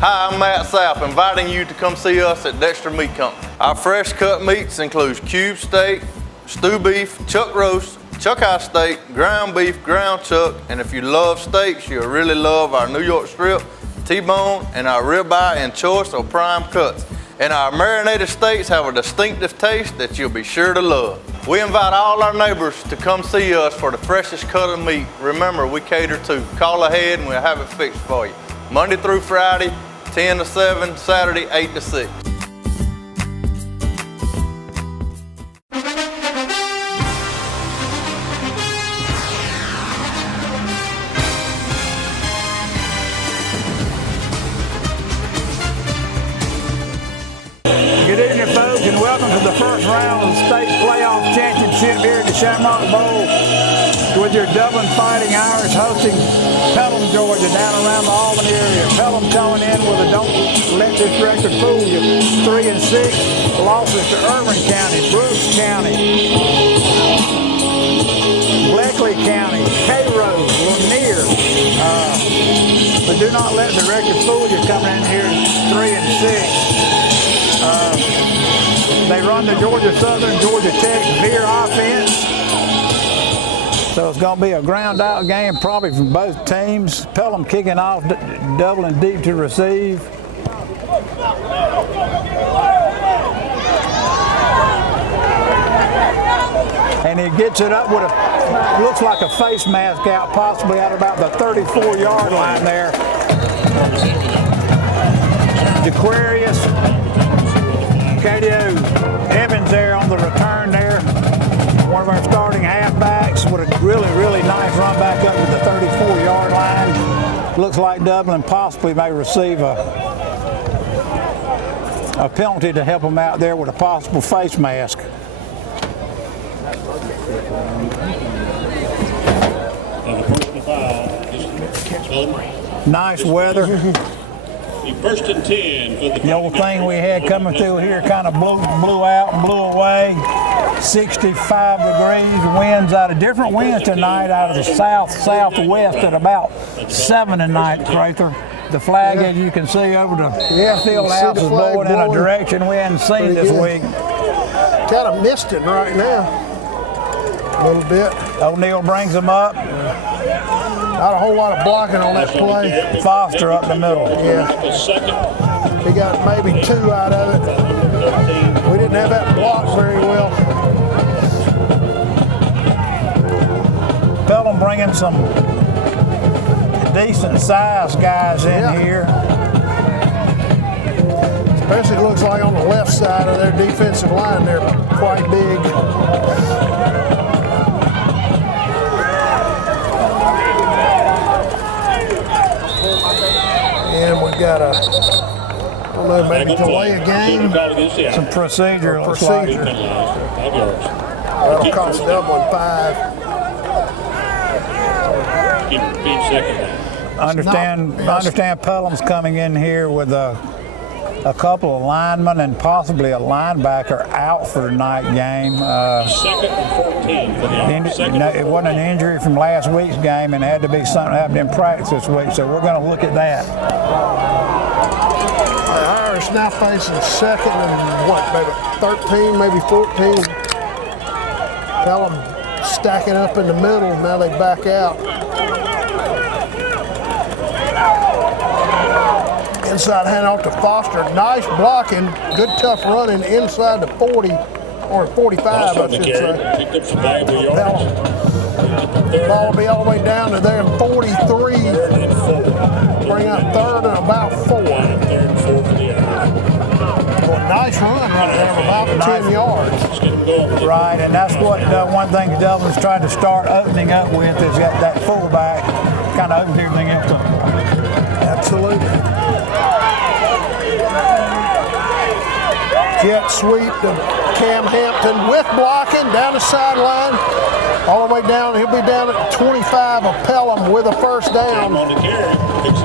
Hi, I'm Matt South, inviting you to come see us at Dexter Meat Company. Our fresh cut meats include cube steak, stew beef, chuck roast, chuck eye steak, ground beef, ground chuck, and if you love steaks, you'll really love our New York strip, T-bone, and our ribeye and choice or prime cuts. And our marinated steaks have a distinctive taste that you'll be sure to love. We invite all our neighbors to come see us for the freshest cut of meat. Remember, we cater to. Call ahead and we'll have it fixed for you. Monday through Friday, 10 to 7, Saturday, 8 to 6. Good evening, folks, and welcome to the first round of the state playoff championship here at the Shamrock Bowl with your Dublin Fighting Irish hosting Pelham, Georgia, down around the Albany area. Pelham coming in with a don't let this record fool you, 3-6 losses to Irvine County, Brooks County, Bleckley County, Cairo, Lanier. But do not let the record fool you coming in here 3-6. They run the Georgia Southern, Georgia Tech veer offense. So it's going to be a ground out game probably from both teams. Pelham kicking off, Dublin deep to receive. And he gets it up with a, looks like a face mask out, possibly out about the 34-yard line there. Aquarius, KDO Evans there on the return there. One of our starting halfbacks with a really, really nice run back up to the 34-yard line. Looks like Dublin possibly may receive a penalty to help them out there with a possible face mask. Nice weather. First and 10 for the old thing we had coming through here kind of blew out and blew away. 65 degrees, winds out of different winds tonight out of the southwest at about 7 tonight, Crather. The flag, as you can see over the field house, is blowing in a direction we hadn't seen this week. Kind of misting right now, a little bit. O'Neill brings them up. Not a whole lot of blocking on that play. Foster up the middle. Yeah. He got maybe 2 out of it. We didn't have that blocked very well. Pelham bringing some decent sized guys in here. Especially looks like on the left side of their defensive line, they're quite big. And we've got a, I don't know, maybe delay a game. Some procedure. That'll cost Dublin 5. Understand Pelham's coming in here with a couple of linemen and possibly a linebacker out for tonight's game. Second and 14 for the it wasn't an injury from last week's game, and it had to be something that happened in practice this week, so we're going to look at that. The Irish now facing second and what, maybe 13, maybe 14. Pelham stacking up in the middle, now they back out. Inside handoff to Foster. Nice blocking. Good tough running inside the 40 or 45, I should say. Ball will be all the way down to there 43. Bring up third and about 4. Well, nice run right there of about 10 yards. Right, and that's what one thing Dublin's trying to start opening up with is that fullback kind of opens everything up to them. Absolutely. Jet sweep to Cam Hampton with blocking down the sideline, all the way down. He'll be down at 25 of Pelham with a first down.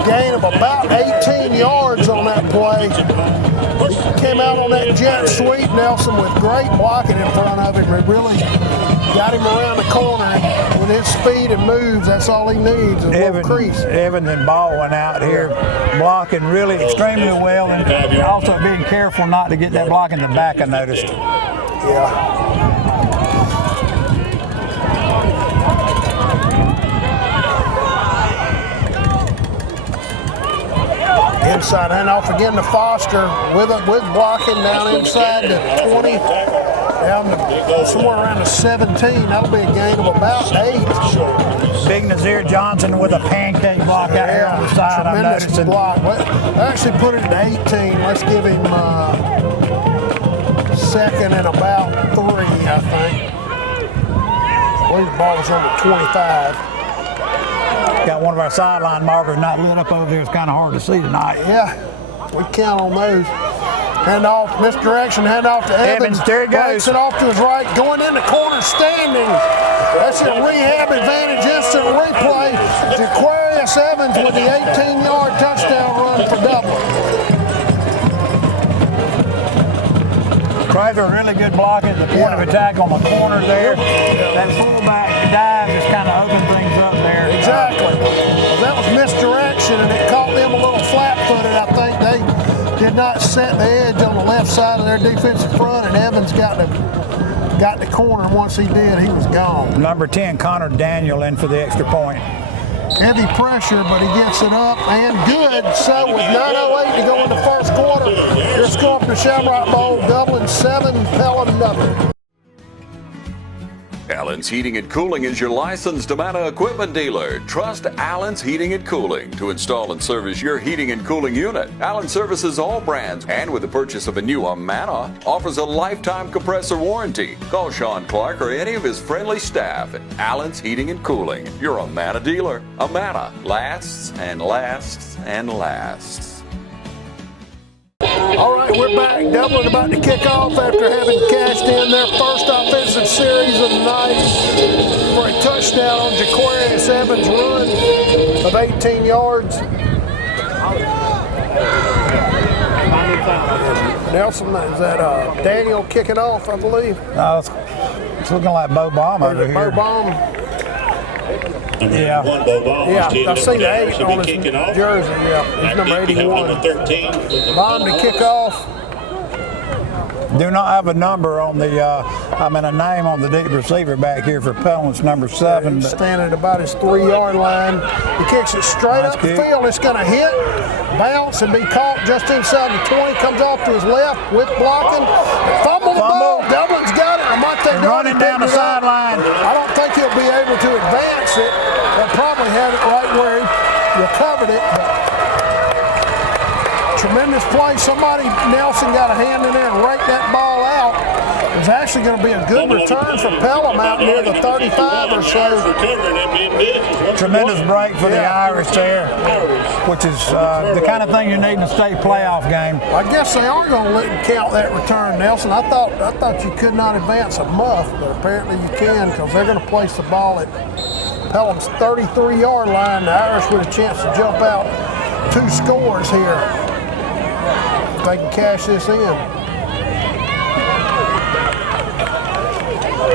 Gain of about 18 yards on that play. He came out on that jet sweep, Nelson, with great blocking in front of him. He really got him around the corner. And with his speed and moves, that's all he needs, is a little crease. Evans and Baldwin out here blocking really extremely well, and also being careful not to get that block in the back, I noticed. Yeah. Inside handoff again to Foster with blocking down inside the 20, down to somewhere around the 17. That'll be a gain of about 8. Big Nazir Johnson with a pancake block out here on the side. Tremendous block. Actually put it at 18. Let's give him second and about 3, I think. I believe the ball was on the 25. Got one of our sideline markers not lit up over there. It's kind of hard to see tonight. Yeah, we count on those. Hand off, misdirection, hand off to Evans. There he goes. Breaks it off to his right, going in the corner, standing. That's a rehab advantage, instant replay. Jaquarius Evans with the 18-yard touchdown run for Dublin. Craver, really good block at the point of attack on the corner there. That fullback dive just kind of opened things up there. Exactly. Well, that was misdirection, and it caught them a little flat-footed. I think they did not set the edge on the left side of their defensive front, and Evans got the corner. And once he did, he was gone. Number 10, Connor Daniel, in for the extra point. Heavy pressure, but he gets it up and good. So with 9:08 to go in the first quarter, your score from the Shamrock Bowl, Dublin 7, Pelham nothing. Allen's Heating and Cooling is your licensed Amana equipment dealer. Trust Allen's Heating and Cooling to install and service your heating and cooling unit. Allen services all brands, and with the purchase of a new Amana, offers a lifetime compressor warranty. Call Sean Clark or any of his friendly staff at Allen's Heating and Cooling, your Amana dealer. Amana lasts and lasts and lasts. All right, we're back. Dublin about to kick off after having cashed in their first offensive series of the night for a touchdown on Jaquarius Evans' run of 18 yards. Nelson, is that Daniel kicking off, I believe? No, it's looking like Bo Baum over here. Bo Baum. Yeah. I see the 8 on his jersey. Yeah, he's number 81. Baum to kick off. Do not have a number on the, a name on the deep receiver back here for Pelham. It's number 7. He's standing at about his 3-yard line. He kicks it straight up the field. It's going to hit, bounce, and be caught just inside the 20. Comes off to his left with blocking. Fumble the ball. Dublin's got it. Running down the sideline. I don't think he'll be able to advance it. They'll probably have it right where he recovered it. But tremendous play. Somebody, Nelson, got a hand in there and raked that ball out. It's actually going to be a good return for Pelham out near the 35 or so. Tremendous break for the Irish there, which is the kind of thing you need in a state playoff game. I guess they are going to count that return, Nelson. I thought you could not advance a muff, but apparently you can, because they're going to place the ball at Pelham's 33-yard line. The Irish with a chance to jump out 2 scores here. If they can cash this in.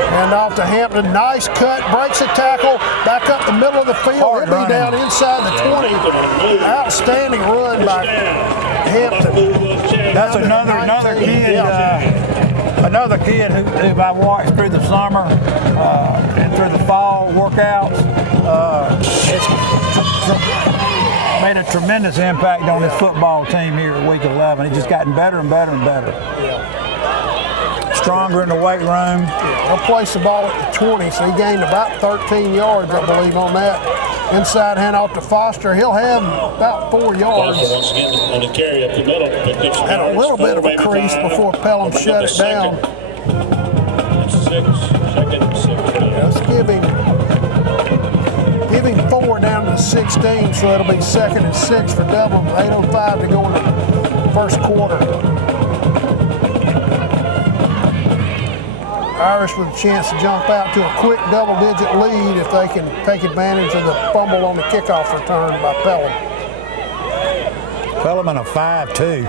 Hand off to Hampton. Nice cut. Breaks a tackle. Back up the middle of the field. He'll be down inside the 20. Outstanding run by Hampton. That's another kid. Another kid who I watched through the summer and through the fall workouts. It's made a tremendous impact on his football team here at week 11. He's just gotten better and better and better. Stronger in the weight room. He'll place the ball at the 20, so he gained about 13 yards, I believe, on that. Inside handoff to Foster. He'll have about 4 yards. Had a little bit of a crease before Pelham shut it down. Let's give him 4 down to 16, so it'll be 2nd and 6 for Dublin. 8:05 to go in the first quarter. Irish with a chance to jump out to a quick double-digit lead if they can take advantage of the fumble on the kickoff return by Pelham. Pelham in a 5-2.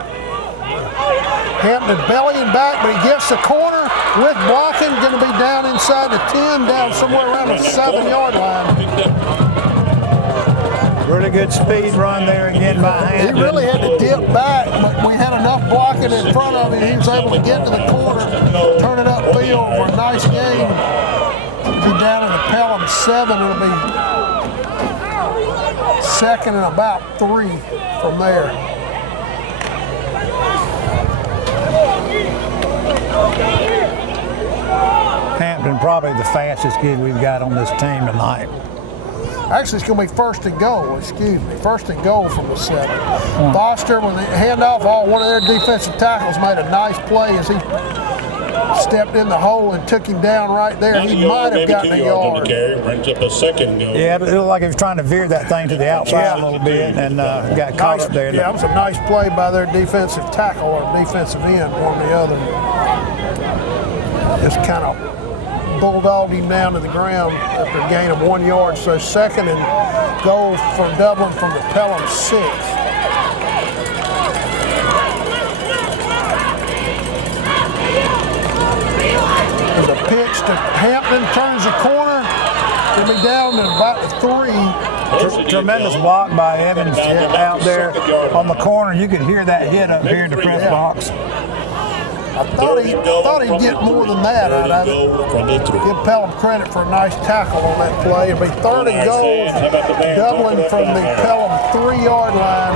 Hampton bellying back, but he gets the corner with blocking. Going to be down inside the 10, down somewhere around the 7-yard line. Really good speed run there again by Hampton. He really had to dip back, but we had enough blocking in front of him. He was able to get to the corner, turn it upfield for a nice game. It'll be down in the Pelham 7. It'll be second and about 3 from there. Hampton probably the fastest kid we've got on this team tonight. Actually, it's going to be first and goal, first and goal from the 7. Foster, when they hand off, one of their defensive tackles made a nice play as he stepped in the hole and took him down right there. He might have gotten a yard. Brings up a second goal. Yeah, it looked like he was trying to veer that thing to the outside a little bit and got caught up there. Yeah, it was a nice play by their defensive tackle or defensive end, one or the other. Just kind of bulldogged him down to the ground after a gain of 1 yard. So second and goal for Dublin from the Pelham 6. There's a pitch to Hampton, turns the corner. He'll be down to about the 3. Tremendous block by Evans out there on the corner. You could hear that hit up here in the press box. I thought he'd get more than that. I'd give Pelham credit for a nice tackle on that play. It'll be third and goal, Dublin from the Pelham 3-yard line.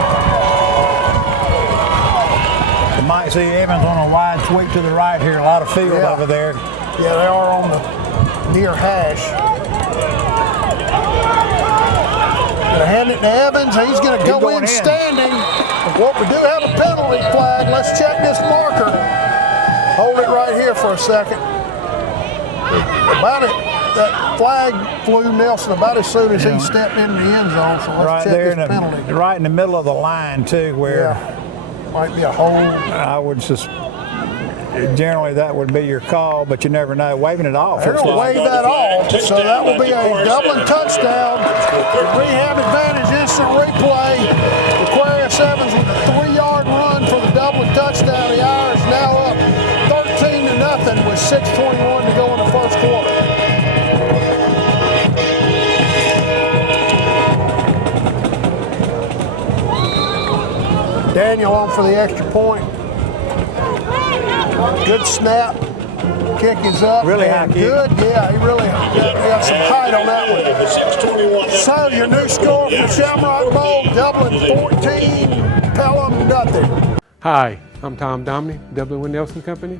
You might see Evans on a wide sweep to the right here. A lot of field over there. Yeah, they are on the near hash. Gonna hand it to Evans. He's gonna go in standing. What we do have a penalty flag. Let's check this marker. Hold it right here for a second. That flag flew Nelson about as soon as he stepped into the end zone. So let's check this penalty. Right in the middle of the line too, where might be a hold. I would just generally that would be your call, but you never know. Waving it off. They're gonna wave that off, so that will be a Dublin touchdown. Rehab advantage, instant replay. Aquarius Evans with a 3-yard run for the Dublin touchdown. The Irish now up 13-0 with 6:21 to go in the first quarter. Daniel on for the extra point. Good snap. Kick is up. Really high kick. Good. Yeah, he really got some height on that one. So your new score for the Shamrock Bowl, Dublin 14, Pelham nothing. Hi, I'm Tom Domney, Dublin with Nelson Company.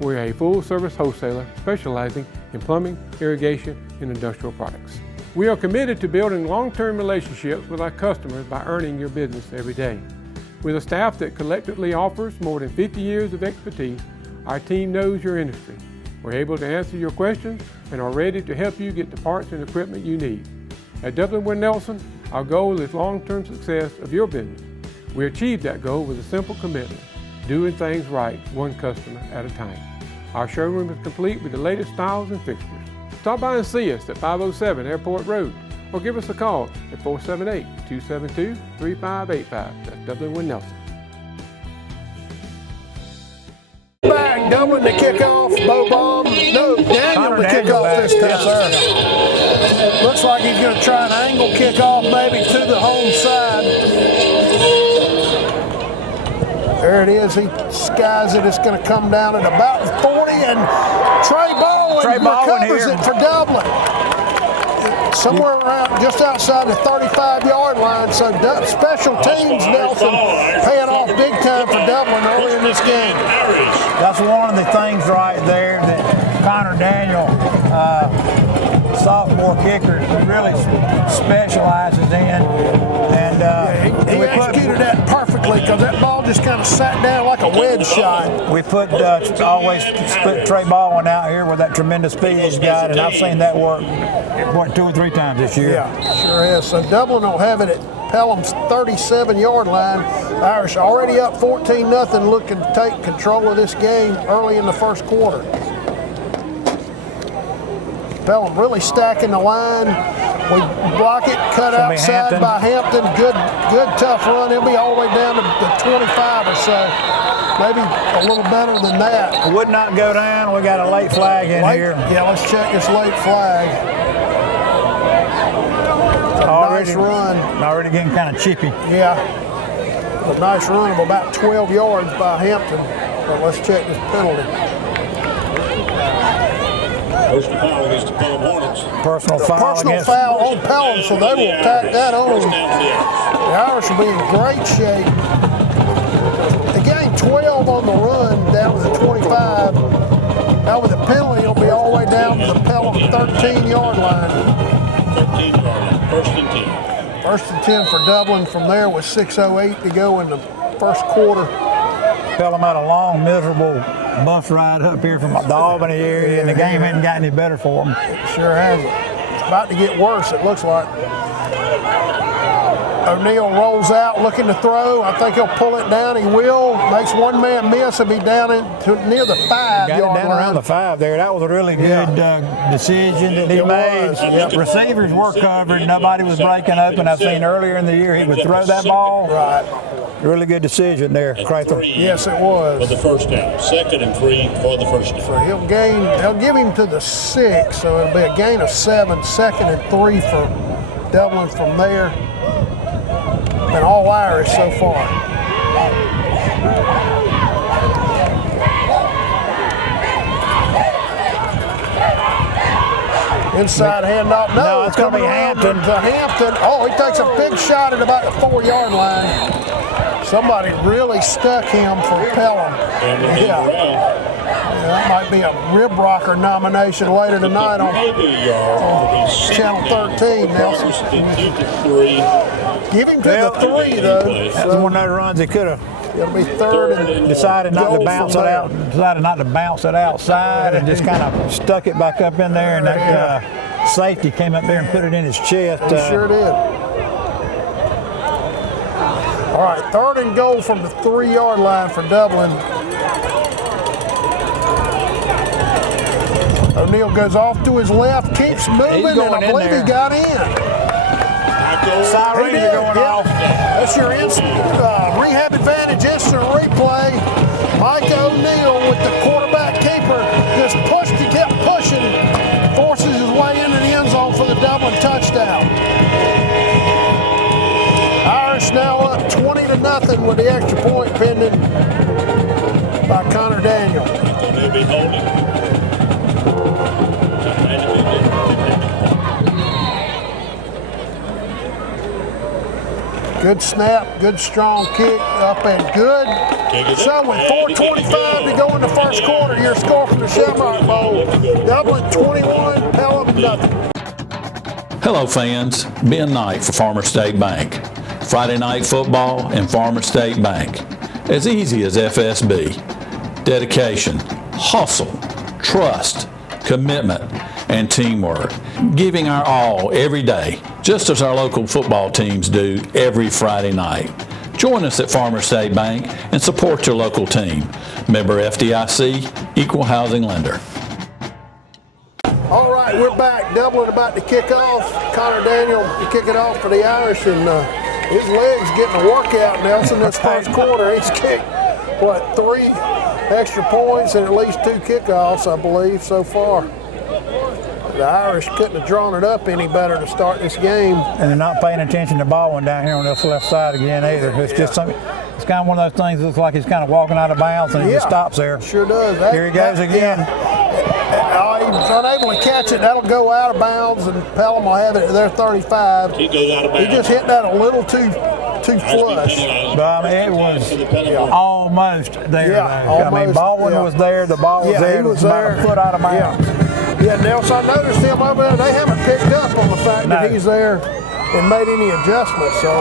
We're a full-service wholesaler specializing in plumbing, irrigation, and industrial products. We are committed to building long-term relationships with our customers by earning your business every day. With a staff that collectively offers more than 50 years of expertise, our team knows your industry. We're able to answer your questions and are ready to help you get the parts and equipment you need. At Dublin with Nelson, our goal is long-term success of your business. We achieve that goal with a simple commitment, doing things right, one customer at a time. Our showroom is complete with the latest styles and fixtures. Stop by and see us at 507 Airport Road or give us a call at 478-272-3585. That's Dublin with Nelson. Back, Dublin to kick off. Bo Bomb. No, Daniel to kick off this time. Yes, sir. Looks like he's going to try an angle kickoff maybe to the home side. There it is. He skies it. It's going to come down at about 40, and Trey Baldwin recovers it for Dublin. Somewhere around just outside the 35-yard line. So special teams, Nelson, paying off big time for Dublin early in this game. That's one of the things right there that Connor Daniel, sophomore kicker, really specializes in. And he executed that perfectly because that ball just kind of sat down like a wedge shot. We always split Trey Baldwin out here with that tremendous speed he's got, and I've seen that work 2 or 3 times this year. Yeah, sure is. So Dublin will have it at Pelham's 37-yard line. Irish already up 14-0, looking to take control of this game early in the first quarter. Pelham really stacking the line. We block it, cut outside by Hampton. Good tough run. He'll be all the way down to the 25 or so. Maybe a little better than that. Would not go down. We got a late flag in here. Yeah, let's check this late flag. Nice run. Already getting kind of chippy. Yeah. A nice run of about 12 yards by Hampton. But let's check this penalty. Personal foul against the Pelham Hornets. Personal foul on Pelham, so they will tack that on. The Irish will be in great shape. They gained 12 on the run down to the 25. Now with the penalty, it'll be all the way down to the Pelham 13-yard line. 13-yard line, 1st and 10. 1st and 10 for Dublin. From there with 6:08 to go in the first quarter. Pelham had a long, miserable bus ride up here from the Albany area, and the game hadn't got any better for them. It sure hasn't. It's about to get worse, it looks like. O'Neal rolls out looking to throw. I think he'll pull it down. He will. Makes one man miss. He'll be down near the 5-yard line. Got it down around the 5 there. That was a really good decision that he made. Yep. Receivers were covered. Nobody was breaking open. I've seen earlier in the year he would throw that ball. Right. Really good decision there, Crathor. Yes, it was. For the first down. 2nd and 3 for the first down. So they'll give him to the 6, so it'll be a gain of 7, 2nd and 3 for Dublin from there. And all Irish so far. Inside handoff. No, it's going to be Hampton. To Hampton. Oh, he takes a big shot at about the 4-yard line. Somebody really stuck him for Pelham. Yeah. That might be a rib rocker nomination later tonight on Channel 13, Nelson. Give him to the 3, though. That was one of those runs he could have. It'll be 3rd and decided not to bounce it out. Decided not to bounce it outside and just kind of stuck it back up in there. And that safety came up there and put it in his chest. He sure did. All right, 3rd and goal from the 3-yard line for Dublin. O'Neal goes off to his left, keeps moving, and I believe he got in. Sirens are going off. That's your rehab advantage instant replay. Mike O'Neal with the quarterback keeper just pushed, he kept pushing, forces his way into the end zone for the Dublin touchdown. Irish now up 20-0 with the extra point pending by Connor Daniel. Good snap, good strong kick, up and good. So with 4:25 to go in the first quarter, your score from the Shamrock Bowl, Dublin 21, Pelham nothing. Hello fans, Ben Knight for Farmer State Bank. Friday night football and Farmer State Bank. As easy as FSB. Dedication, hustle, trust, commitment, and teamwork. Giving our all every day, just as our local football teams do every Friday night. Join us at Farmer State Bank and support your local team. Member FDIC, Equal Housing Lender. All right, we're back. Dublin about to kick off. Connor Daniel to kick it off for the Irish, and his legs getting a workout, Nelson, this first quarter. He's kicked, 3 extra points and at least 2 kickoffs, I believe, so far. The Irish couldn't have drawn it up any better to start this game. And they're not paying attention to ball one down here on this left side again either. It's just something. It's kind of one of those things that looks like he's kind of walking out of bounds and he just stops there. Sure does. Here he goes again. He was unable to catch it. That'll go out of bounds, and Pelham will have it at their 35. He goes out of bounds. He just hit that a little too flush. But it was almost there. Yeah, I mean, Baldwin was there. The ball was there. He was about there. a foot out of bounds. Yeah, Nelson, I noticed him over there. They haven't picked up on the fact that he's there and made any adjustments. So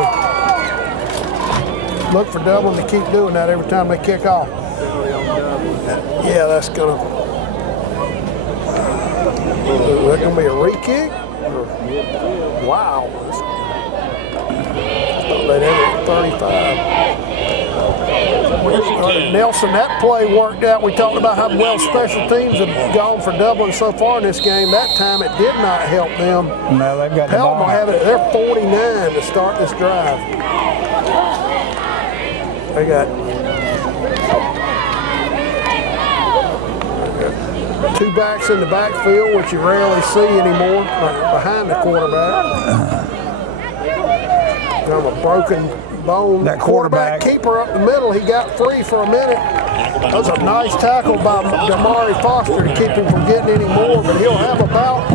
look for Dublin to keep doing that every time they kick off. Yeah, that's going to. Is that going to be a re-kick? Wow. They'd have it at 35. Nelson, that play worked out. We talked about how well special teams have gone for Dublin so far in this game. That time it did not help them. No, they've got Pelham will have it. They're 49 to start this drive. They got two backs in the backfield, which you rarely see anymore, behind the quarterback. Kind of a broken bone. That quarterback keeper up the middle, he got free for a minute. That was a nice tackle by Damari Foster to keep him from getting any more, but he'll have about,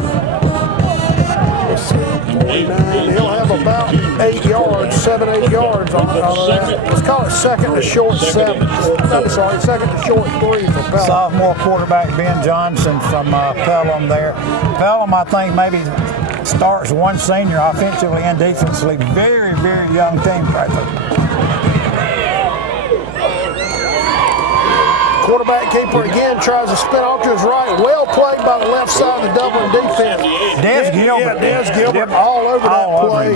let's see, 49, he'll have about 8 yards, 7-8 yards out of that. Let's call it second to short 7. I'm sorry, second to short 3 for Pelham. sophomore quarterback Ben Johnson from Pelham there. Pelham, I think, maybe starts one senior offensively and defensively. Very, very young team right there. Quarterback keeper again tries to spin off to his right. Well played by the left side of the Dublin defense. Des Gilbert. Yeah, Des Gilbert all over that play.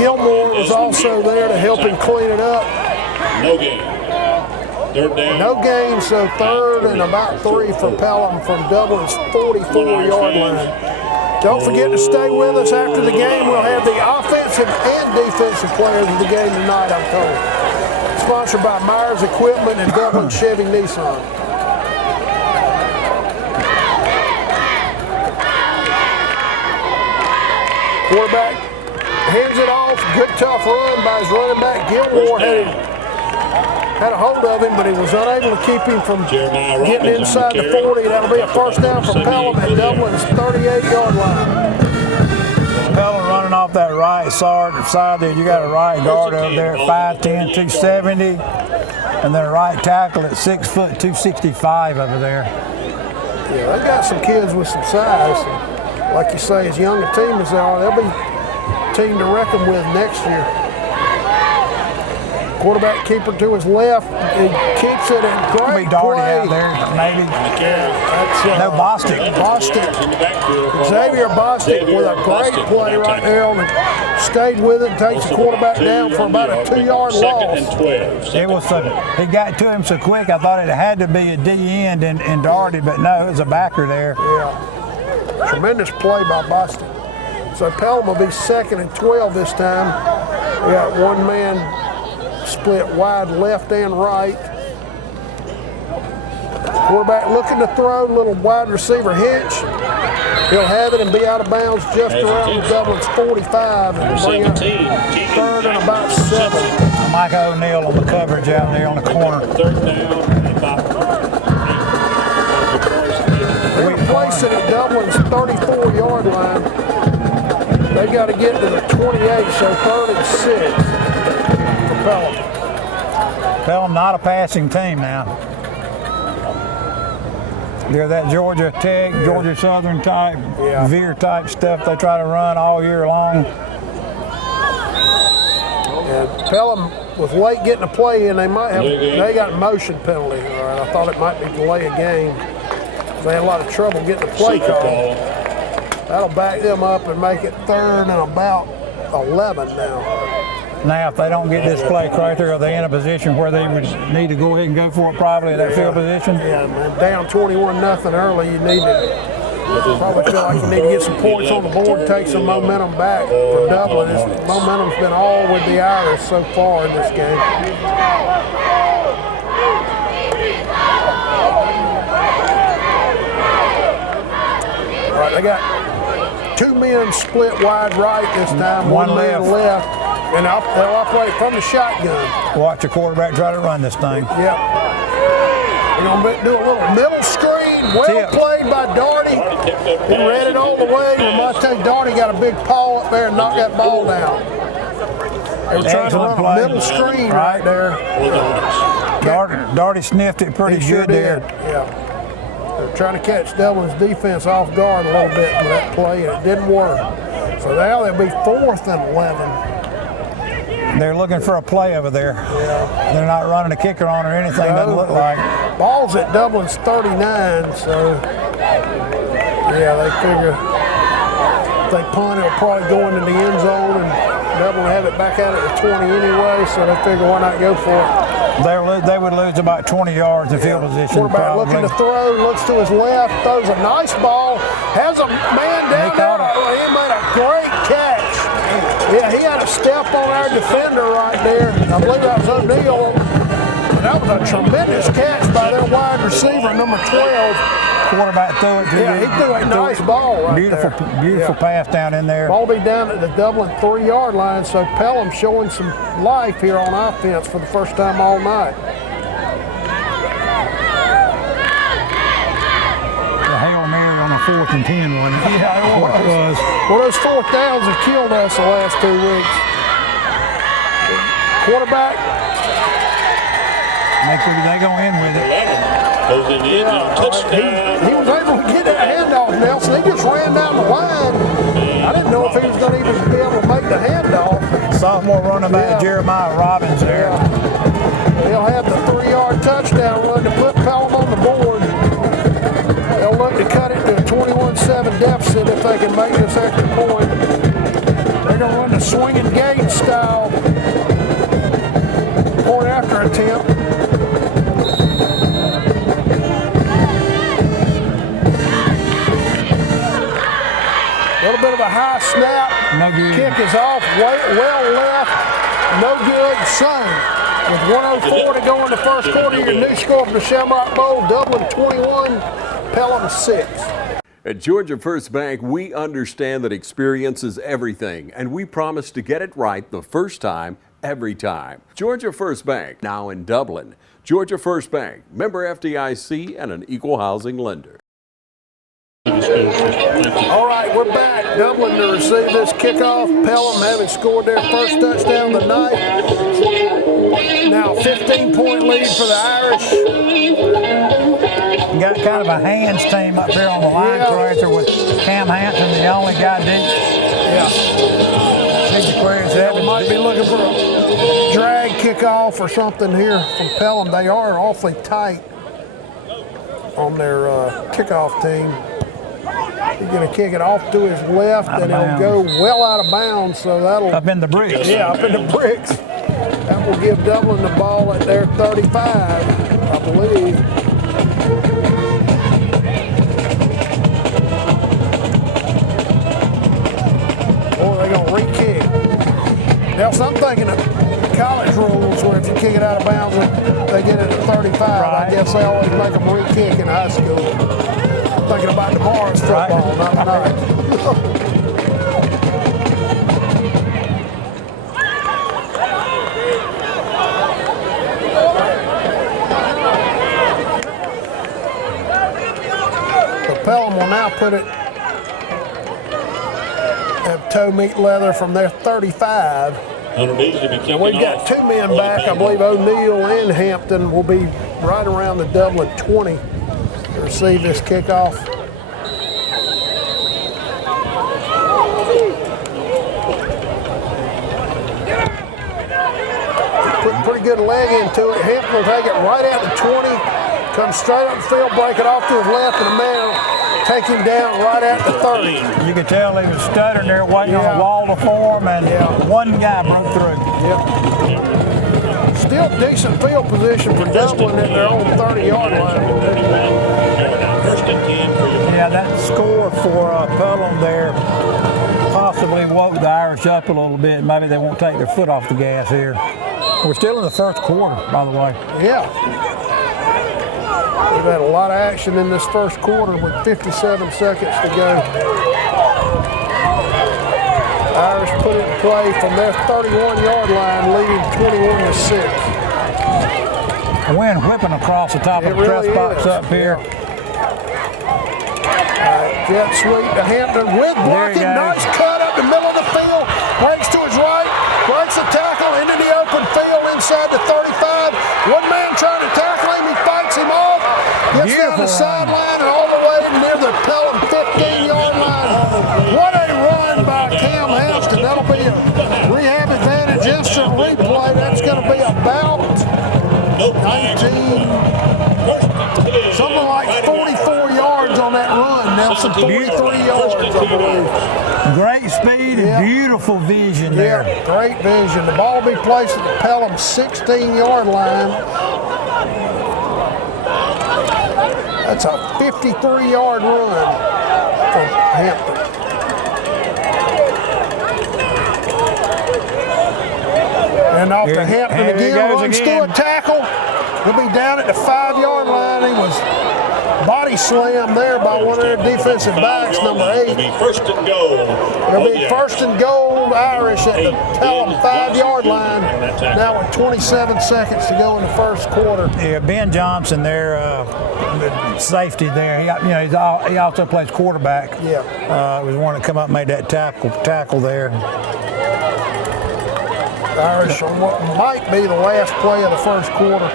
Gilmore was also there to help him clean it up. No gain. Third down. No gain, so third and about 3 for Pelham from Dublin's 44-yard line. Don't forget to stay with us after the game. We'll have the offensive and defensive players of the game tonight, I'm told. Sponsored by Myers Equipment and Dublin Chevy Nissan. Quarterback hands it off. Good tough run by his running back. Gilmore had a hold of him, but he was unable to keep him from getting inside the 40. That'll be a first down for Pelham at Dublin's 38-yard line. Pelham running off that right side there. You got a right guard over there at 5'10", 270, and then a right tackle at 6 foot, 265 over there. Yeah, they got some kids with some size. Like you say, as young a team as they are, they'll be a team to reckon with next year. Quarterback keeper to his left. He keeps it in great Darty play. out there, maybe. That's, No, Bostic. Xavier Bostic with a great play right there. Stayed with it and takes the quarterback down for about a 2-yard loss. It was he got to him so quick, I thought it had to be a D end in Darty, but no, it was a backer there. Yeah. Tremendous play by Bostic. So Pelham will be second and 12 this time. We got one man split wide left and right. Quarterback looking to throw, little wide receiver hitch. He'll have it and be out of bounds just around Dublin's 45 and bring up third and about 7. Mike O'Neill on the coverage out there on the corner. Third down, about 3. We place it at Dublin's 34-yard line. They got to get to the 28, so third and 6. Pelham. Pelham not a passing team now. They're that Georgia Tech, Georgia Southern type, veer type stuff they try to run all year long. And Pelham was late getting a play in. They got a motion penalty. All right, I thought it might be delay a game. They had a lot of trouble getting the play call. That'll back them up and make it third and about 11 now. Now, if they don't get this play right there, are they in a position where they would need to go ahead and go for it probably at that field position? Yeah, man. Down 21-0 early, you need to probably feel like you need to get some points on the board, take some momentum back for Dublin. This momentum's been all with the Irish so far in this game. All right, they got 2 men split wide right this time, one man left. And they'll operate from the shotgun. Watch the quarterback try to run this thing. Yep. We're going to do a little middle screen. Well played by Darty. He read it all the way. Ramonte Darty got a big paw up there and knocked that ball down. They were trying to run a middle screen right there. Darty sniffed it pretty good there. Yeah. They're trying to catch Dublin's defense off guard a little bit with that play, and it didn't work. So now they'll be 4th and 11. They're looking for a play over there. Yeah. They're not running a kicker on or anything, doesn't look like. Ball's at Dublin's 39, so yeah, they figure if they punt, it'll probably go into the end zone, and Dublin will have it back out at the 20 anyway, so they figure why not go for it. They would lose about 20 yards in field position. Quarterback probably. looking to throw, looks to his left, throws a nice ball, has a man down there. He made a great catch. Yeah, he had a step on our defender right there. I believe that was O'Neal. That was a tremendous catch by their wide receiver, number 12. Quarterback threw it. Yeah, he threw a nice ball right Beautiful pass down in there. Ball be down at the Dublin 3-yard line, so Pelham showing some life here on offense for the first time all night. The Hail Mary on a 4th and 10 one. Yeah, it was. Well, those 4th downs have killed us the last 2 weeks. Quarterback. They go in with it. Goes in the end zone. Touchdown. He was able to get a handoff, Nelson. He just ran down the line. I didn't know if he was going to even be able to make the handoff. Sophomore running back Jeremiah Robbins there. They'll have the 3-yard touchdown run to put Pelham on the board. They'll look to cut it to a 21-7 deficit if they can make this extra point. They're going to run the swinging gate style point after attempt. A little bit of a high snap. No good. Kick is off. Well left. No good. Same. With 1:04 to go in the first quarter, your new score from the Shamrock Bowl, Dublin 21, Pelham 6. At Georgia First Bank, we understand that experience is everything, and we promise to get it right the first time, every time. Georgia First Bank, now in Dublin. Georgia First Bank, member FDIC and an equal housing lender. All right, we're back. Dublin to receive this kickoff. Pelham having scored their first touchdown of the night. Now 15-point lead for the Irish. You got kind of a hands team up here on the line crusher with Cam Hampton, the only guy deep. Yeah. They might be looking for a drag kickoff or something here from Pelham. They are awfully tight on their kickoff team. He's going to kick it off to his left, and it'll go well out of bounds. So that'll up in the bricks. Yeah, up in the bricks. That will give Dublin the ball at their 35, I believe. Or they're going to re-kick. Now, so I'm thinking of college rules where if you kick it out of bounds, they get it at 35. Right. I guess they always make them re-kick in high school. Thinking about tomorrow's football, not tonight. So Pelham will now put it, have toe meat leather from their 35. And we've got 2 men back. I believe O'Neal and Hampton will be right around the Dublin 20. Receive this kickoff. Put a pretty good leg into it. Hampton will take it right out to 20. Come straight up the field, break it off to his left, and the man take him down right at the 30. You could tell he was stuttering there waiting on a wall to form, and one guy broke through. Still decent field position for Dublin at their own 30-yard line. Yeah, that score for Pelham there possibly woke the Irish up a little bit. Maybe they won't take their foot off the gas here. We're still in the first quarter, by the way. Yeah. We've had a lot of action in this first quarter with 57 seconds to go. Irish put it in play from their 31-yard line, leading 21-6. A wind whipping across the top of the press box up here. Jet sweep to Hampton with blocking. Nice cut up the middle of the field. Breaks to his right. Breaks the tackle into the open field inside the 35. One man trying to tackle him. He fights him off. Gets down the sideline and all the way near the Pelham 15-yard line. What a run by Cam Hampton. That'll be a rehab advantage instant replay. That's going to be about 19, something like 44 yards on that run, Nelson. Johnson, 43 yards, I believe. Great speed and beautiful vision there. Yeah, great vision. The ball will be placed at the Pelham 16-yard line. That's a 53-yard run from Hampton. And off to Hampton again, runs through a tackle. He'll be down at the 5-yard line. He was body slammed there by one of their defensive backs, number 8. It'll be first and goal. It'll be first and goal Irish at the Pelham 5-yard line. Now with 27 seconds to go in the first quarter. Yeah, Ben Johnson there, the safety there. He also plays quarterback. Yeah. Was one that come up and made that tackle there. Irish on what might be the last play of the first quarter.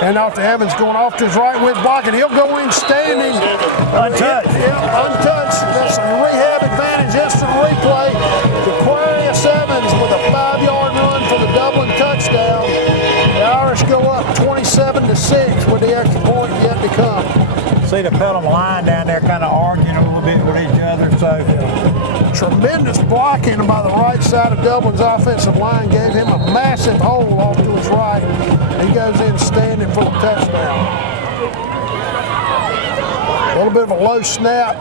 And off to Evans, going off to his right with blocking. He'll go in standing. Untouched. Yeah, untouched. That's a rehab advantage. Instant replay. Aquarius Evans with a 5-yard run for the Dublin touchdown. The Irish go up 27-6 with the extra point yet to come. See the Pelham line down there kind of arguing a little bit with each other. So tremendous blocking by the right side of Dublin's offensive line gave him a massive hole off to his right. He goes in standing for the touchdown. A little bit of a low snap.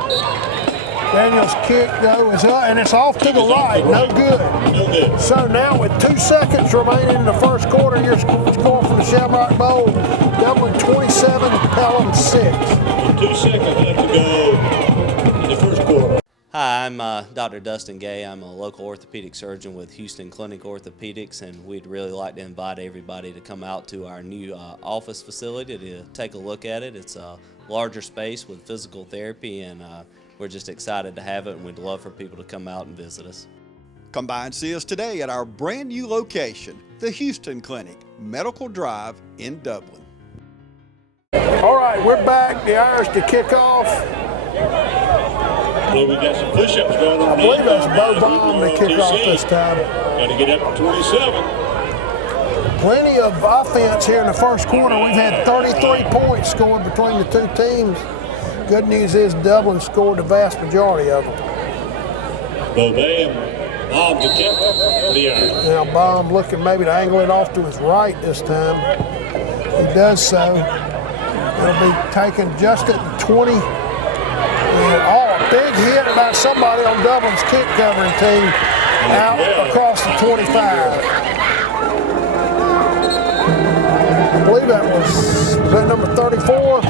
Daniel's kick though is up, and it's off to the right. No good. So now with 2 seconds remaining in the first quarter, here's score from the Shamrock Bowl. Dublin 27, Pelham 6. 2 seconds left to go in the first quarter. Hi, I'm Dr. Dustin Gay. I'm a local orthopedic surgeon with Houston Clinic Orthopedics, and we'd really like to invite everybody to come out to our new office facility to take a look at it. It's a larger space with physical therapy, and we're just excited to have it, and we'd love for people to come out and visit us. Come by and see us today at our brand new location, the Houston Clinic, Medical Drive in Dublin. All right, we're back. The Irish to kick off. Well, we got some push-ups going on. I believe that's Bo Baum to kick off this time. Got to get up to 27. Plenty of offense here in the first quarter. We've had 33 points scored between the two teams. Good news is Dublin scored the vast majority of them. Bo Baum to kick for the Irish. Now Baum looking maybe to angle it off to his right this time. He does so. It'll be taken just at the 20. And a big hit by somebody on Dublin's kick covering team out across the 25. I believe that was that number 34.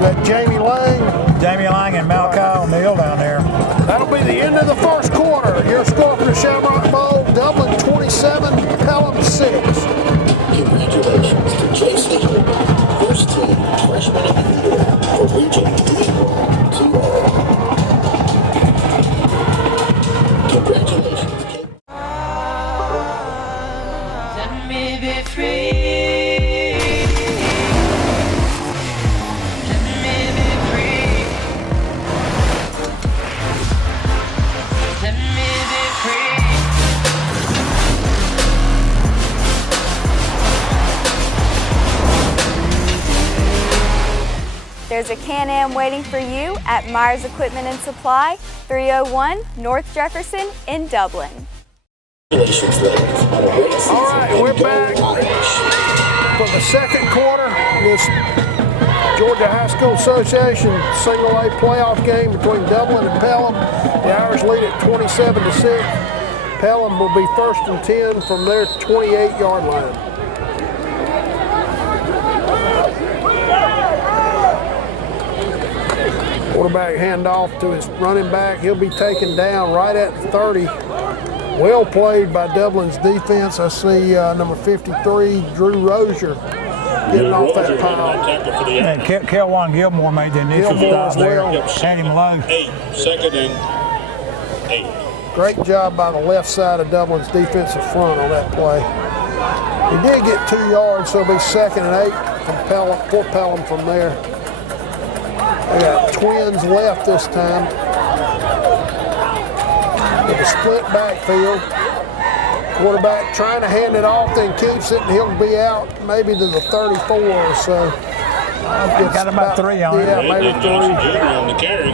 That Jamie Lang. Jamie Lang and Malachi O'Neal down there. That'll be the end of the first quarter. Your score from the Shamrock Bowl, Dublin 27, Pelham 6. Congratulations to Jason Hill, first team freshman of the year for Region D1-2A. Congratulations, Kate. Let me be free. Let me be free. Let me be free. There's a Can-Am waiting for you at Myers Equipment and Supply, 301 North Jefferson in Dublin. All right, we're back for the second quarter. This Georgia High School Association single A playoff game between Dublin and Pelham. The Irish lead at 27-6. Pelham will be first and 10 from their 28-yard line. Quarterback handoff to his running back. He'll be taken down right at 30. Well played by Dublin's defense. I see number 53, Drew Rozier, getting off that pile. And Kelwan Gilmore made the initial stop there. Had him low. 2nd and 8. Great job by the left side of Dublin's defensive front on that play. He did get 2 yards, so it'll be 2nd and 8 from Pelham, for Pelham from there. They got twins left this time. With a split backfield. Quarterback trying to hand it off, then keeps it, and he'll be out maybe to the 34 or so. Got about 3 on it. Yeah, maybe 3. On the carry.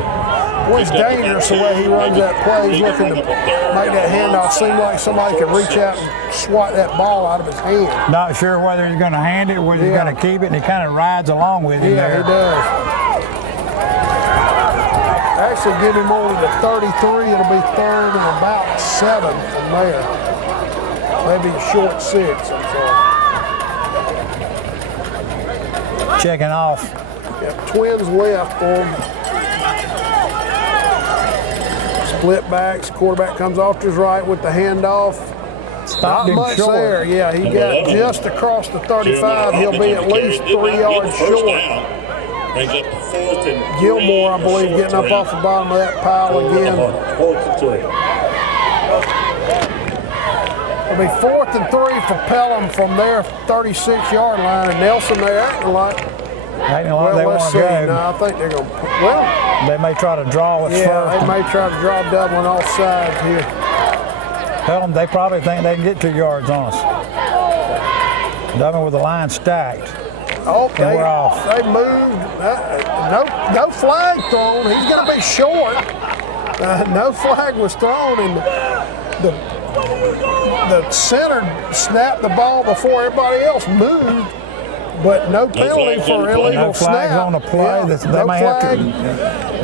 Boy, it's dangerous the way he runs that play. He's looking to make that handoff seem like somebody could reach out and swat that ball out of his hand. Not sure whether he's going to hand it or whether he's going to keep it, and he kind of rides along with him there. Yeah, he does. Actually, give him over to 33. It'll be 3rd and about 7 from there. Maybe short 6, I'm sorry. Checking off. Got twins left for him. Split backs. Quarterback comes off to his right with the handoff. Not much short there. Yeah, he got just across the 35. He'll be at least 3 yards short. Gilmore, I believe, getting up off the bottom of that pile again. 4th and 3. It'll be 4th and 3 for Pelham from their 36-yard line. And Nelson, they're acting like they well, want let's to see. go. No, I think they're going to. Well, they may try to draw it first. Yeah, they may try to draw Dublin off sides here. Pelham, they probably think they can get 2 yards on us. Dublin with the line stacked. Okay, and we're off. They moved. No flag thrown. He's going to be short. No flag was thrown, and the center snapped the ball before everybody else moved. But no penalty for illegal snap. No flags on the play. Yeah, They may have to.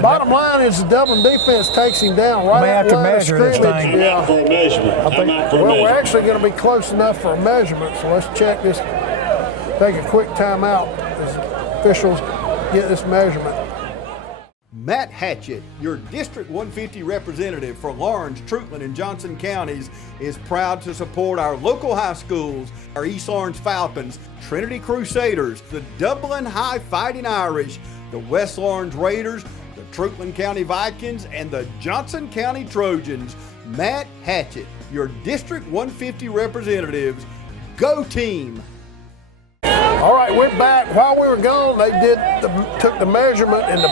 Bottom line is the Dublin defense takes him down right at the line of scrimmage. Yeah. For a measurement. Well, we're actually going to be close enough for a measurement, so let's check this. Take a quick timeout as officials get this measurement. Matt Hatchett, your District 150 representative for Lawrence, Truitland, and Johnson counties, is proud to support our local high schools, our East Lawrence Falcons, Trinity Crusaders, the Dublin High Fighting Irish, the West Lawrence Raiders, the Truitland County Vikings, and the Johnson County Trojans. Matt Hatchett, your District 150 representatives. Go team! All right, we're back. While we were gone, they took the measurement, and the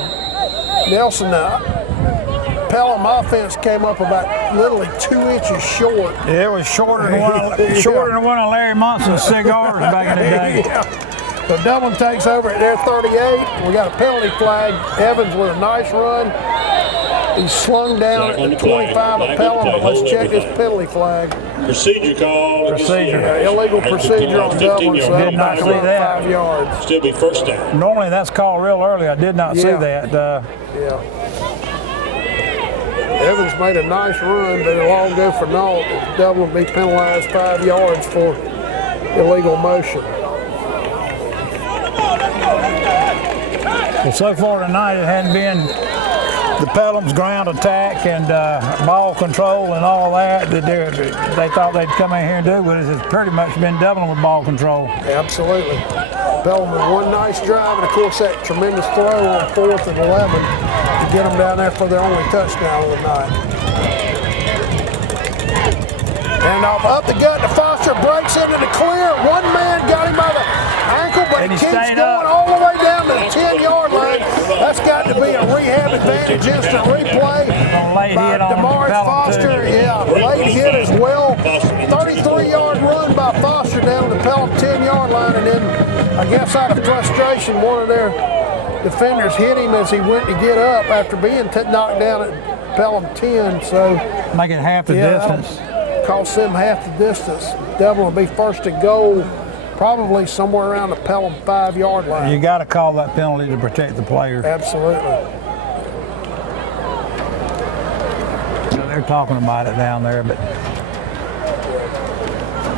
Nelson Pelham offense came up about literally 2 inches short. Yeah, it was shorter than one of Larry Monson's cigars back in the day. Yeah. So Dublin takes over at their 38. We got a penalty flag. Evans with a nice run. He's slung down at the 25 of Pelham, but let's check this penalty flag. Procedure call. Yeah, illegal procedure on Dublin, so that'll back him up 5 yards. Still be first down. Normally that's called real early. I did not see that. Yeah. Evans made a nice run, but it'll all go for naught. Dublin will be penalized 5 yards for illegal motion. Well, so far tonight it hadn't been the Pelham's ground attack and ball control and all that they thought they'd come in here and do, but it's pretty much been Dublin with ball control. Absolutely. Pelham with one nice drive, and of course that tremendous throw on 4th and 11 to get them down there for their only touchdown of the night. And up the gut to Foster, breaks into the clear. One man got him by the ankle, but he keeps going all the way down to the 10-yard line. That's got to be a rehab advantage instant replay by DeMaurice Foster. Yeah, late hit as well. 33-yard run by Foster down to the Pelham 10-yard line, and then I guess out of frustration, one of their defenders hit him as he went to get up after being knocked down at Pelham 10. So make it half the distance. Cost them half the distance. Dublin will be first and goal, probably somewhere around the Pelham 5-yard line. You got to call that penalty to protect the player. Absolutely. So they're talking about it down there, but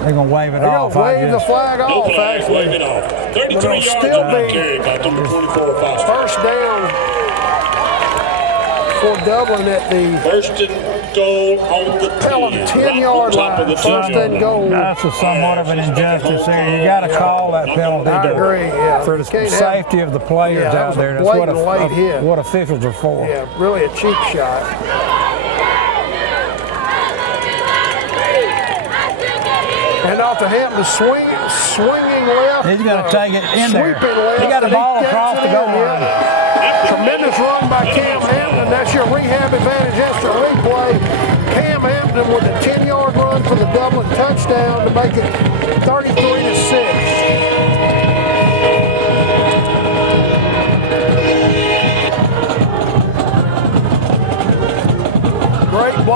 they're going to wave it off. They're going to wave the flag off, actually. Wave it off. 33 yards still on carry by number 24, Foster. First down for Dublin at the first and goal on the Pelham 10-yard line. First and goal. That's somewhat of an injustice there. You got to call that penalty. I agree. Yeah. For the safety of the players out there. That's what officials are for. Yeah, really a cheap shot. And off to Hampton, swinging left. He's going to take it in there. Left, he got the ball across the goal line. Tremendous run by Cam Hampton. That's your rehab advantage after replay. Cam Hampton with a 10-yard run for the Dublin touchdown to make it 33-6.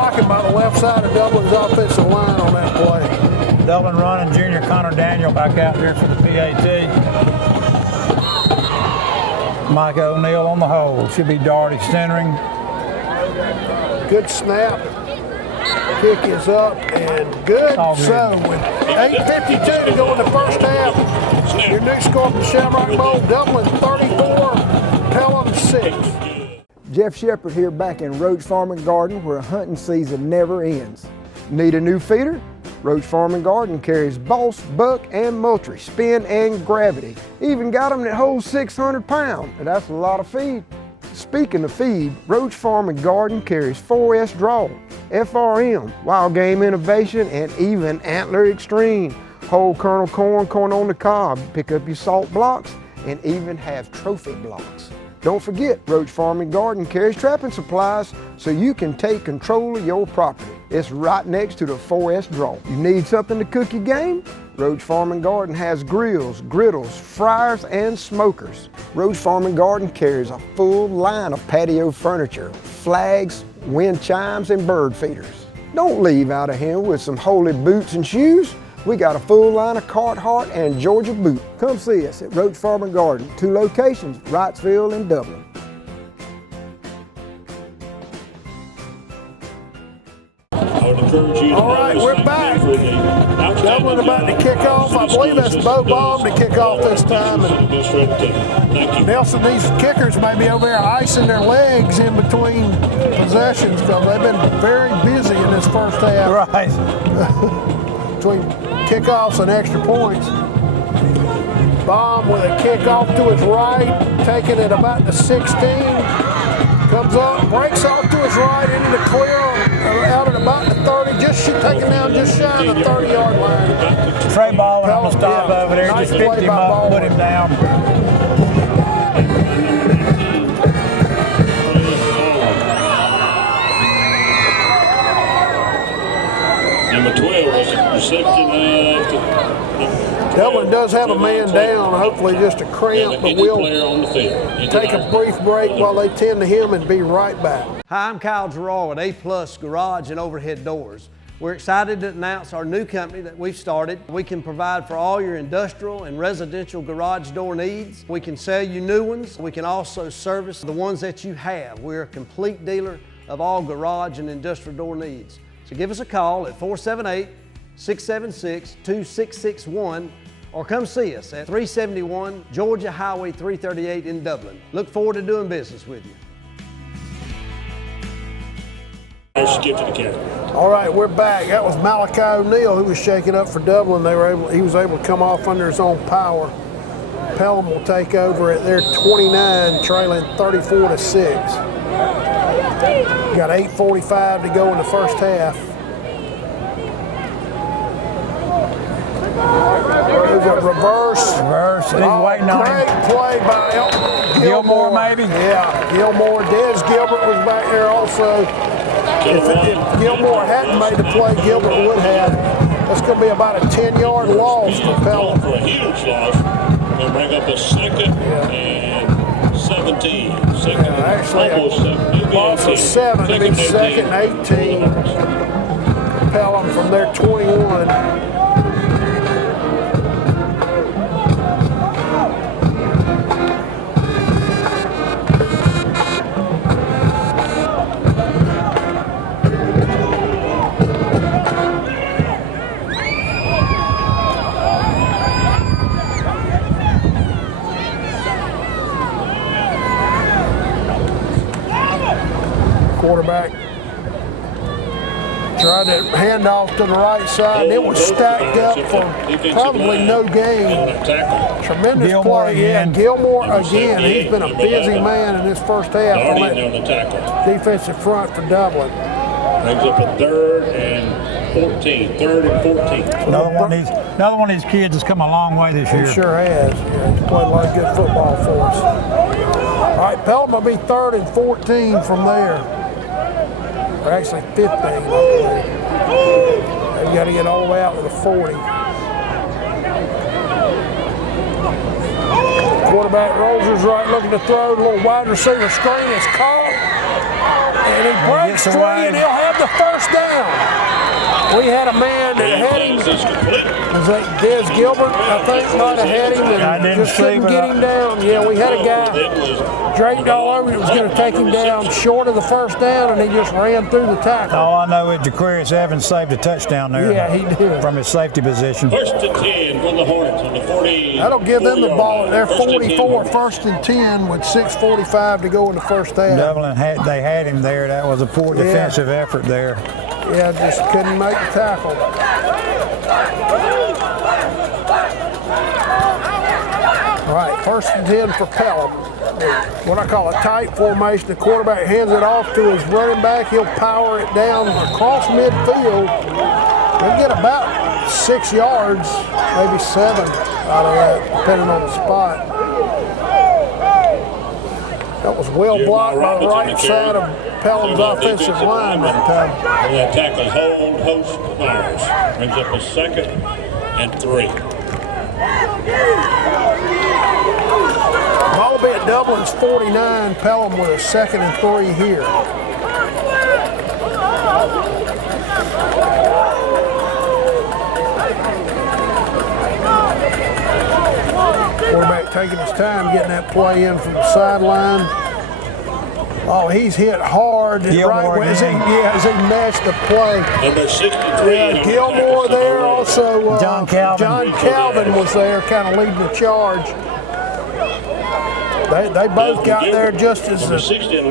blocking by the left side of Dublin's offensive line on that play. Dublin running junior Connor Daniel back out there for the PAT. Mike O'Neill on the hold. Should be Darty centering. Good snap. Kick is up and good. So with 8:52 to go in the first half, your new score from Shamrock Bowl, Dublin 34, Pelham 6. Jeff Shepard here back in Roach Farm and Garden, where hunting season never ends. Need a new feeder? Roach Farm and Garden carries Boss, Buck, and Moultrie, Spin, and Gravity. Even got them that hold 600 pounds, and that's a lot of feed. Speaking of feed, Roach Farm and Garden carries 4S Draw, FRM, Wild Game Innovation, and even Antler Extreme. Whole kernel corn, corn on the cob, pick up your salt blocks, and even have trophy blocks. Don't forget, Roach Farm and Garden carries trapping supplies so you can take control of your property. It's right next to the 4S Draw. You need something to cook your game? Roach Farm and Garden has grills, griddles, fryers, and smokers. Roach Farm and Garden carries a full line of patio furniture, flags, wind chimes, and bird feeders. Don't leave out of here with some holy boots and shoes. We got a full line of Carhartt and Georgia boot. Come see us at Roach Farm and Garden, 2 locations, Wrightsville and Dublin. All right, we're back. Dublin about to kick off. I believe that's Bo Baum to kick off this time. And Nelson, these kickers may be over there icing their legs in between possessions because they've been very busy in this first half. Right. Between kickoffs and extra points. Baum with a kickoff to his right, taking it about the 16. Comes up, breaks off to his right into the clear, out at about the 30, just taking down just shy of the 30-yard line. Trey Baldwin on the stop over there, nice just picked him up, put him down. Number 12 was reception. Dublin does have a man down, hopefully just a cramp, but we'll take a brief break while they tend to him and be right back. Hi, I'm Kyle Gerard with A-Plus Garage and Overhead Doors. We're excited to announce our new company that we've started. We can provide for all your industrial and residential garage door needs. We can sell you new ones. We can also service the ones that you have. We're a complete dealer of all garage and industrial door needs. So give us a call at 478-676-2661 or come see us at 371 Georgia Highway 338 in Dublin. Look forward to doing business with you. All right, we're back. That was Malachi O'Neill who was shaking up for Dublin. He was able to come off under his own power. Pelham will take over at their 29, trailing 34-6. Got 8:45 to go in the first half. There's a reverse. And he's waiting on him. Great play by Gilmore, maybe? Yeah, Gilmore. Des Gilbert was back there also. If Gilmore hadn't made the play, Gilbert would have. That's going to be about a 10-yard loss for Pelham. For a huge loss. They'll bring up a second and 17. Actually, a loss of 7 to be second and 18. Pelham from their 21. Quarterback tried to hand off to the right side, and it was stacked up for probably no gain. Tremendous Gilmore play. again. Yeah, Gilmore again. He's been a busy man in this first half on that defensive front for Dublin. Brings up a third and 14. Another one of these kids has come a long way this year. He sure has. Yeah, he's played a lot of good football for us. All right, Pelham will be 3rd and 14 from there. Or actually 15, I believe. They've got to get all the way out to the 40. Quarterback rolls his right, looking to throw. A little wide receiver screen is caught. And he breaks free and he'll have the first down. We had a man that had him. Was that Des Gilbert? I think might have had him and just couldn't get him down. Yeah, we had a guy draped all over. It was going to take him down short of the first down, and he just ran through the tackle. All I know is Jaquarius Evans saved a touchdown there. Yeah, he did. From his safety position. First and 10 from the Hornets on the 40. That'll give them the ball at their 44, first and 10 with 6:45 to go in the first half. Dublin they had him there. That was a poor defensive effort there. Yeah, just couldn't make the tackle. All right, first and 10 for Pelham. What I call a tight formation. The quarterback hands it off to his running back. He'll power it down across midfield. He'll get about 6 yards, maybe 7 out of that, depending on the spot. That was well blocked by the right side of Pelham's offensive line that time. That tackle hold host Myers. Brings up a 2nd and 3. Ball will be at Dublin's 49, Pelham with a 2nd and 3 here. Quarterback taking his time getting that play in from the sideline. Oh, he's hit hard. Gilmore, as he matched the play. Number 63. Yeah, Gilmore there also. John Calvin. John Calvin was there kind of leading the charge. They both got there just as the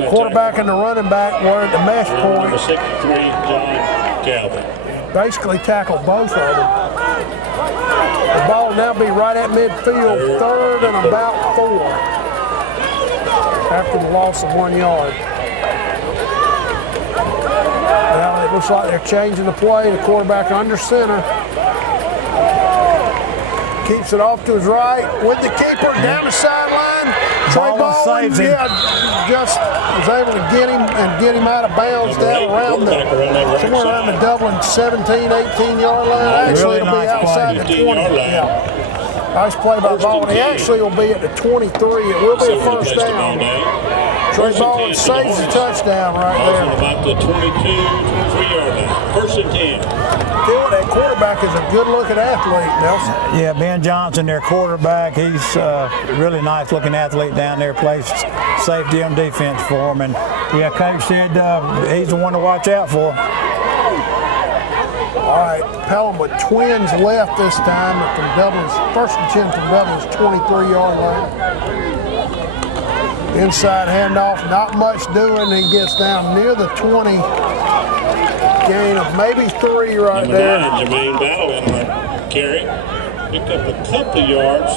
quarterback and the running back were at the mesh point. Number 63, John Calvin. Basically tackled both of them. The ball will now be right at midfield, 3rd and about 4 after the loss of 1 yard. Now it looks like they're changing the play. The quarterback under center. Keeps it off to his right with the keeper down the sideline. Trey Baldwin, just was able to get him out of bounds down around somewhere around the Dublin 17, 18-yard line. Actually, it'll be outside the 20. Yeah. Nice play by Baldwin. He actually will be at the 23. It will be a first down. Trey Baldwin saves the touchdown right there. About the 22, 23-yard line. First and 10. That quarterback is a good-looking athlete, Nelson. Yeah, Ben Johnson, their quarterback, he's a really nice-looking athlete down there. Plays safety on defense for him, and yeah, Coach said he's the one to watch out for. All right, Pelham with twins left this time from Dublin's first and 10 from Dublin's 23-yard line. Inside handoff, not much doing. He gets down near the 20. Gain of maybe 3 right there. Jermaine Battle in the carry. Picked up a couple of yards.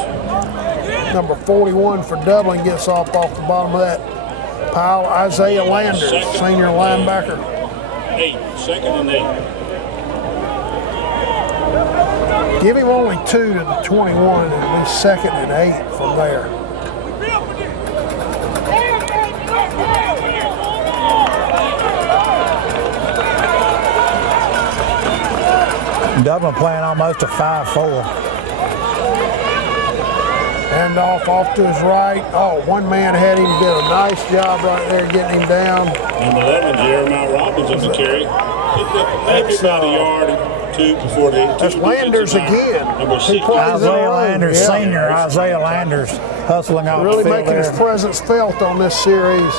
Number 41 for Dublin gets off the bottom of that pile. Isaiah Landers, senior linebacker. 8, 2nd and 8. Give him only 2 to the 21, and it'll be 2nd and 8 from there. Dublin playing almost a 5-4. Handoff off to his right. Oh, one man had him, did a nice job right there getting him down. Number 11, Jeremiah Robbins on the carry. Maybe about a yard or 2 before the. That's Landers again. Number 6. Isaiah Landers, senior Isaiah Landers, hustling off really the field making his presence felt on this series.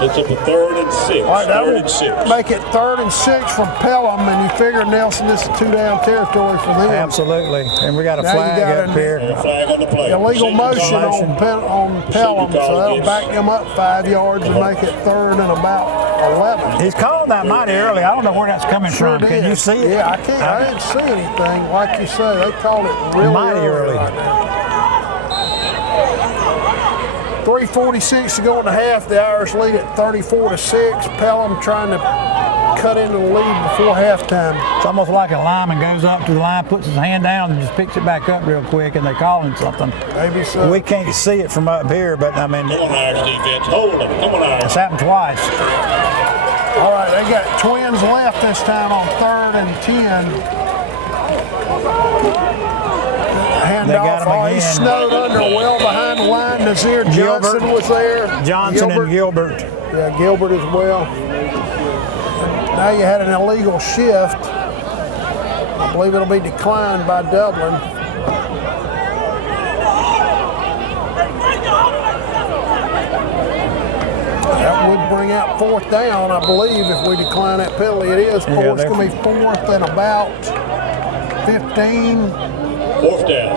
It's up to 3rd and 6. All right, that 3rd will and 6. make it 3rd and 6 from Pelham, and you figure, Nelson, this is 2-down territory for them. Absolutely, and we got a Now flag up here. And a flag on the play. Illegal motion on Pelham, so that'll back them up 5 yards and make it 3rd and about 11. He's calling that mighty early. I don't know where that's coming from. Can you see it? Yeah, I can't. I didn't see anything. Like you say, they called it really mighty early. Right now. 3:46 to go in the half. The Irish lead at 34-6. Pelham trying to cut into the lead before halftime. It's almost like a lineman goes up to the line, puts his hand down, and just picks it back up real quick, and they call him something. Maybe so. We can't see it from up here, but I mean, Come on, Irish defense. Hold them. Come on, Irish. it's happened twice. All right, they got twins left this time on 3rd and 10. Handoff. Oh, he snowed under well behind the line. Nazir Johnson was there. Johnson and Gilbert. Yeah, Gilbert as well. Now you had an illegal shift. I believe it'll be declined by Dublin. That would bring out 4th down, I believe, if we decline that penalty. It is fourth. It's going to be 4th and about 15. 4th down.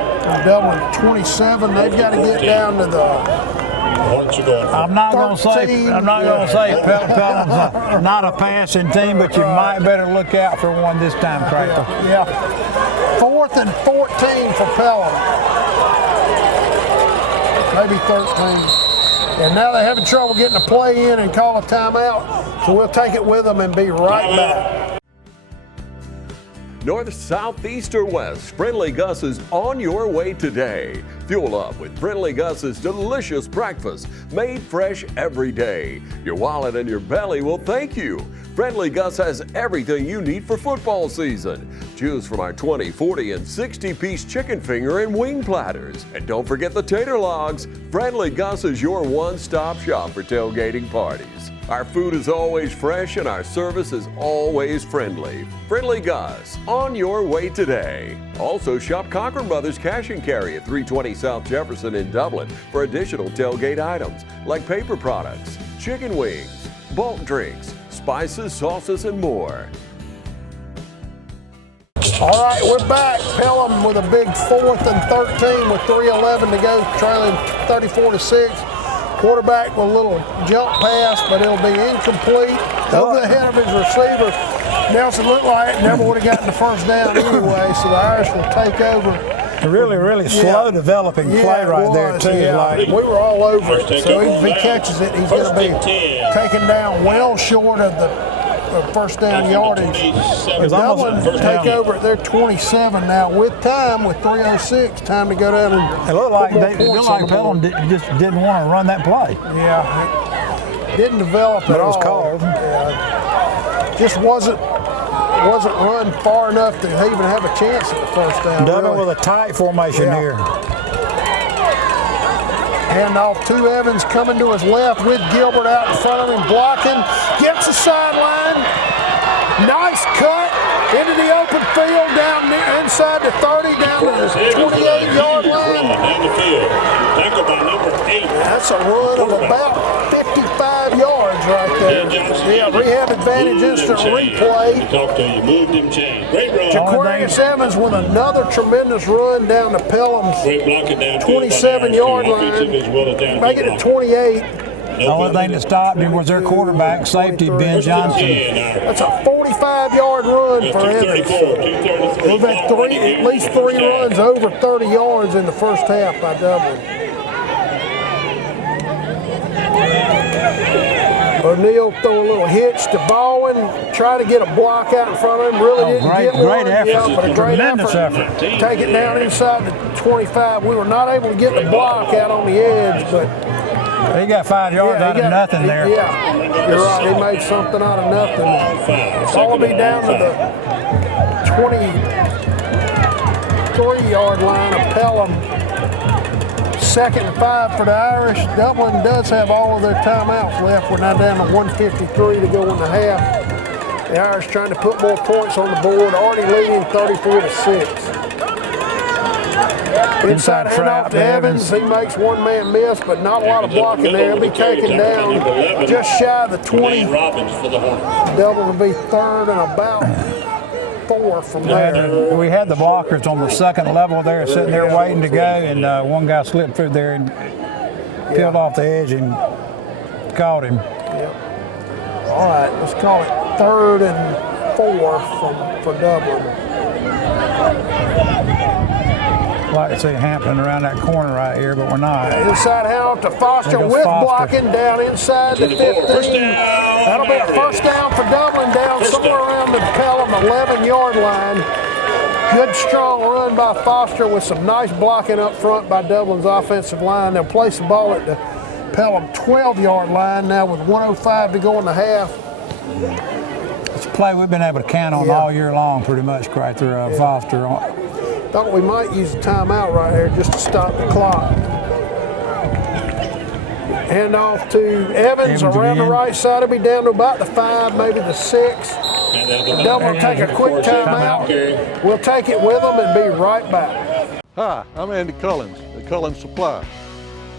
Dublin 27. They've got to get down to the I'm not going to say Pelham's not a passing team, but you might better look out for one this time, Cracker. Yeah. 4th and 14 for Pelham. Maybe 13. And now they're having trouble getting a play in and call a timeout. So we'll take it with them and be right back. North, south, east, or west, Friendly Gus is on your way today. Fuel up with Friendly Gus's delicious breakfast, made fresh every day. Your wallet and your belly will thank you. Friendly Gus has everything you need for football season. Choose from our 20, 40, and 60-piece chicken finger and wing platters. And don't forget the tater logs. Friendly Gus is your one-stop shop for tailgating parties. Our food is always fresh and our service is always friendly. Friendly Gus, on your way today. Also shop Cochran Brothers Cash and Carry at 320 South Jefferson in Dublin for additional tailgate items like paper products, chicken wings, bulk drinks, spices, sauces, and more. All right, we're back. Pelham with a big 4th and 13 with 3:11 to go, trailing 34-6. Quarterback with a little jump pass, but it'll be incomplete. Over the head of his receiver. Nelson looked like it never would have gotten the 1st down anyway, so the Irish will take over. Really slow developing play right there, too. Yeah. Like, we were all over it. So if he catches it, he's going to be taken down well short of the 1st down yardage. Dublin take over at their 27 now with time, with 3:06. Time to go down and it looked like Pelham just didn't want to run that play. Yeah, it didn't develop at all. But it was called. Yeah. Just wasn't run far enough to even have a chance at the 1st down. Dublin with a tight formation here. Hand off to Evans, coming to his left with Gilbert out in front of him, blocking, gets the sideline. Nice cut into the open field, down near inside the 30, down to the 28-yard line. Down the field. Tackled by number 8. That's a run of about 55 yards right there. Yeah, rehab advantage, instant replay. Talk to you, moved him, chain. Great run. Jaquarius Evans with another tremendous run down to Pelham's 27-yard line. Make it a 28. The only thing that stopped him was their quarterback, safety, Ben Johnson. That's a 45-yard run for Evans. We've had at least three runs over 30 yards in the 1st half by Dublin. O'Neal throw a little hitch to Baldwin, try to get a block out in front of him. Really didn't get one. Great effort. Yeah, but a great effort. Take it down inside the 25. We were not able to get the block out on the edge, but he got 5 yards out of nothing there. Yeah, you're right. He made something out of nothing. Ball will be down to the 23-yard line of Pelham. 2nd and 5 for the Irish. Dublin does have all of their timeouts left. We're now down to 1:53 to go in the half. The Irish trying to put more points on the board, already leading 34-6. Inside handoff to Evans. He makes one man miss, but not a lot of blocking there. He'll be taken down just shy of the 20. Dublin will be 3rd and about 4 from there. We had the blockers on the 2nd level there, sitting there waiting to go, and one guy slipped through there and peeled off the edge and caught him. Yep. All right, let's call it 3rd and 4 for Dublin. I'd like to see Hampton around that corner right here, but we're not. Inside handoff to Foster with blocking down inside the 15. That'll be a 1st down for Dublin, down somewhere around the Pelham 11-yard line. Good strong run by Foster with some nice blocking up front by Dublin's offensive line. They'll place the ball at the Pelham 12-yard line now with 1:05 to go in the half. It's a play we've been able to count on all year long, pretty much, right through Foster. Thought we might use a timeout right here just to stop the clock. Hand off to Evans around the right side. He'll be down to about the 5, maybe the 6. Dublin will take a quick timeout. We'll take it with them and be right back. Hi, I'm Andy Cullins at Cullins Supply.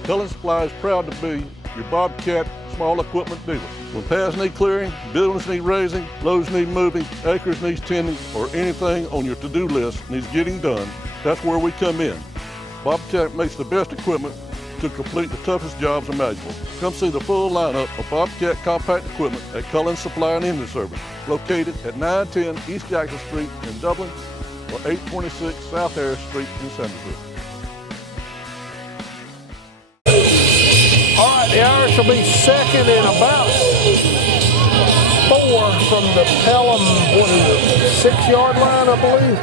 Cullins Supply is proud to be your Bobcat small equipment dealer. When paths need clearing, buildings need raising, loads need moving, acres needs tending, or anything on your to-do list needs getting done, that's where we come in. Bobcat makes the best equipment to complete the toughest jobs imaginable. Come see the full lineup of Bobcat compact equipment at Cullins Supply and Engine Service, located at 910 East Jackson Street in Dublin or 826 South Harris Street in Sandersville. All right, the Irish will be second and about 4 from the Pelham, 6-yard line, I believe.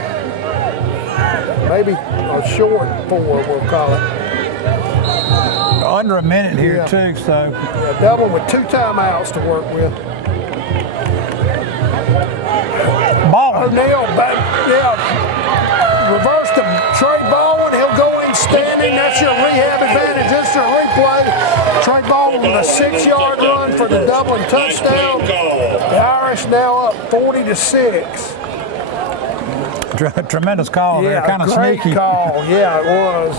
Maybe a short 4, we'll call it. Under a minute here too, so. Yeah, Dublin with 2 timeouts to work with. Baldwin. O'Neal back, reverse to Trey Baldwin. He'll go in standing. That's your rehab advantage. This is your replay. Trey Baldwin with a 6-yard run for the Dublin touchdown. The Irish now up 40-6. Tremendous call there, kind of great sneaky. Call, yeah, it was.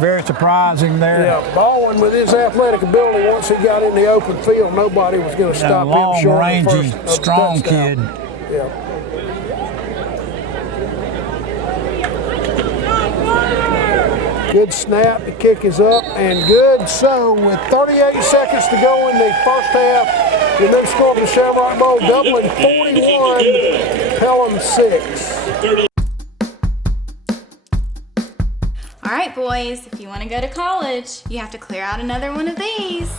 Very surprising there. Yeah, Baldwin with his athletic ability, once he got in the open field, nobody was going to stop him short of the first strong touchdown. kid. Yeah. Good snap, the kick is up and good. So with 38 seconds to go in the first half, the new score for the Shamrock Bowl, Dublin 41, Pelham 6. All right, boys, if you want to go to college, you have to clear out another one of these.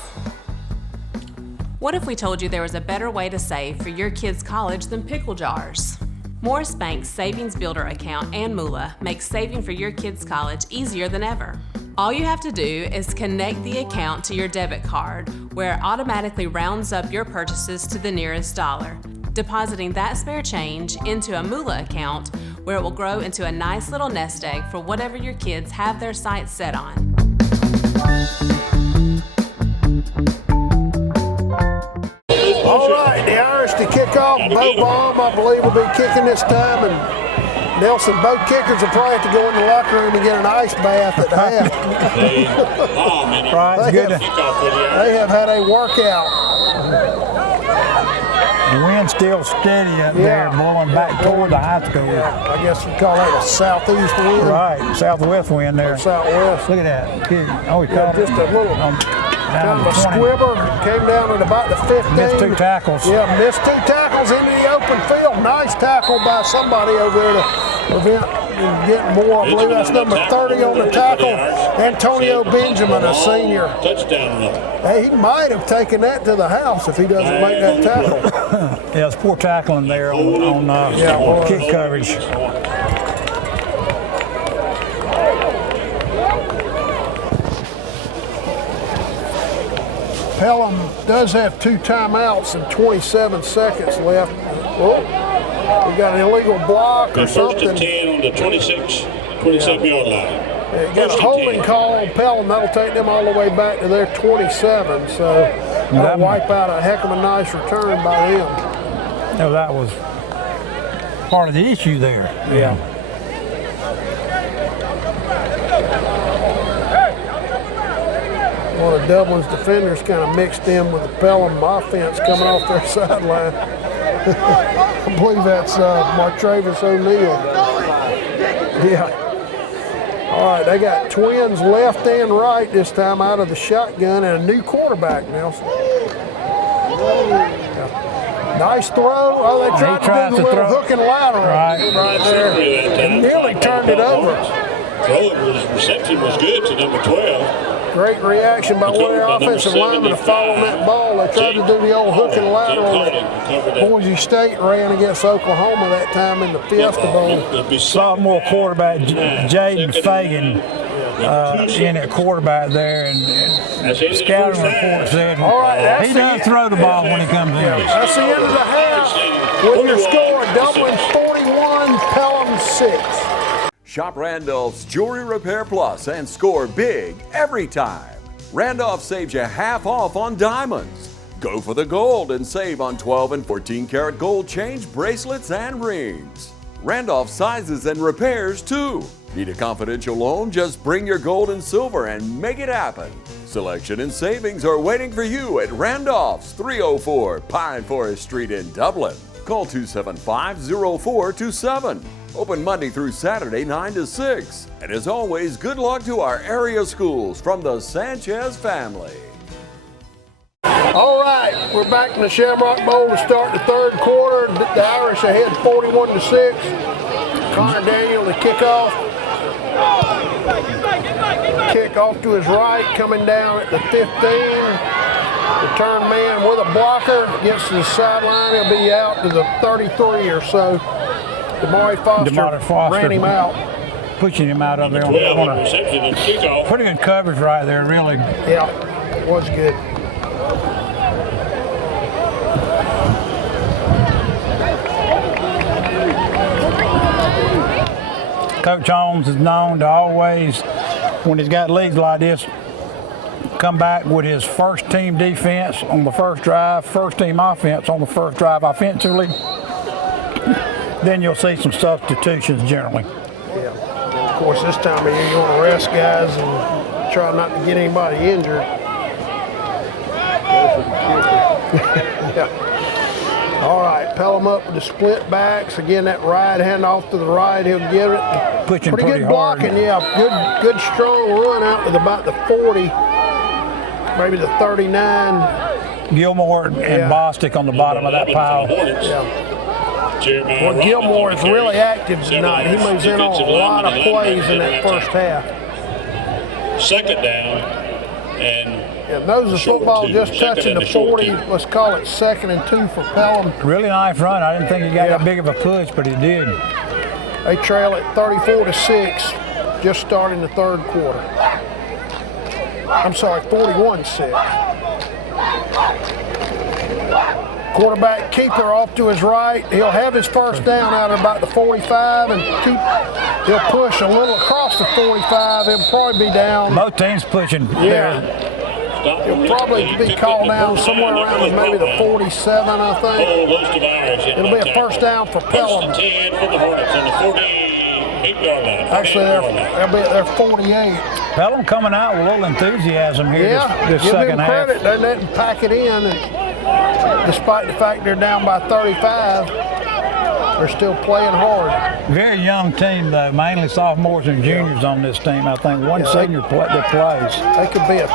What if we told you there was a better way to save for your kids' college than pickle jars? Morris Bank's Savings Builder account and Moolah makes saving for your kids' college easier than ever. All you have to do is connect the account to your debit card, where it automatically rounds up your purchases to the nearest dollar, depositing that spare change into a Moolah account, where it will grow into a nice little nest egg for whatever your kids have their sights set on. All right, the Irish to kick off. Bo Baum, I believe, will be kicking this time, and Nelson, both kickers will probably have to go in the locker room and get an ice bath at the half. Right, they have had a workout. The wind's still steady up there, blowing back toward the high school. Yeah, I guess you'd call that a southeast wind. Right, southwest wind there. Or southwest. Look at that. Oh, he caught just a little kind of a squibber. Came down at about the 15. Missed 2 tackles. Yeah, missed 2 tackles into the open field. Nice tackle by somebody over there to prevent getting more. I believe that's number 30 on the tackle. Antonio Benjamin, a senior. Touchdown run. Hey, he might have taken that to the house if he doesn't make that tackle. Yeah, it's poor tackling there on kick coverage. Pelham does have 2 timeouts and 27 seconds left. Oh, we got an illegal block or something. First and 10 on the 27-yard line. Yeah, got a holding call on Pelham. That'll take them all the way back to their 27. So that'll wipe out a heck of a nice return by them. No, that was part of the issue there. Yeah. One of Dublin's defenders kind of mixed in with the Pelham offense coming off their sideline. I believe that's Martravis O'Neal. Yeah. All right, they got twins left and right this time out of the shotgun and a new quarterback, Nelson. Yeah. Nice throw. Oh, they tried to do the little hook and lateral right there. And nearly turned it over. Reception was good to number 12. Great reaction by one of their offensive linemen to fall on that ball. They tried to do the old hook and lateral that Boise State ran against Oklahoma that time in the Fiesta Bowl. Sophomore quarterback Jaden Fagan in at quarterback there, and scouting report said he does throw the ball when he comes in. That's the end of the half. With your score, Dublin 41, Pelham 6. Shop Randolph's Jewelry Repair Plus and score big every time. Randolph saves you half off on diamonds. Go for the gold and save on 12 and 14 karat gold change bracelets and rings. Randolph sizes and repairs too. Need a confidential loan? Just bring your gold and silver and make it happen. Selection and savings are waiting for you at Randolph's, 304 Pine Forest Street in Dublin. Call 275-0427. Open Monday through Saturday, 9 to 6. And as always, good luck to our area schools from the Sanchez family. All right, we're back in the Shamrock Bowl to start the third quarter. The Irish ahead 41-6. Connor Daniel, the kickoff. Kick off to his right, coming down at the 15. Return man with a blocker, gets to the sideline. He'll be out to the 33 or so. Damari Foster ran him out. Pushing him out of there. Pretty good coverage right there, really. Yeah, it was good. Coach Holmes is known to always, when he's got leagues like this, come back with his first team defense on the first drive, first team offense on the first drive offensively. Then you'll see some substitutions generally. Yeah. Of course, this time of year you want to rest guys and try not to get anybody injured. Yeah. All right, Pelham up with the split backs. Again, that ride hand off to the right, he'll get it. Pushing pretty good hard. blocking, yeah. Good strong run out to about the 40, maybe the 39. Gilmore and Bostic on the bottom of that pile. Yeah. Well, Gilmore is really active tonight. He moves in on a lot of plays in that first half. Second down, and those are football just touching the 40. Let's call it 2nd and 2 for Pelham. Really nice run. I didn't think he got that big of a push, but he did. They trail at 34-6, just starting the third quarter. I'm sorry, 41-6. Quarterback keeper off to his right. He'll have his first down out at about the 45 and he'll push a little across the 45. He'll probably be down. Both teams pushing. Yeah. He'll probably be called down somewhere around maybe the 47, I think. It'll be a first down for Pelham. Actually, they'll be at their 48. Pelham coming out with a little enthusiasm here this second half. Give them credit. They didn't pack it in. And despite the fact they're down by 35, they're still playing hard. Very young team, though. Mainly sophomores and juniors on this team. I think one senior that plays. They could be a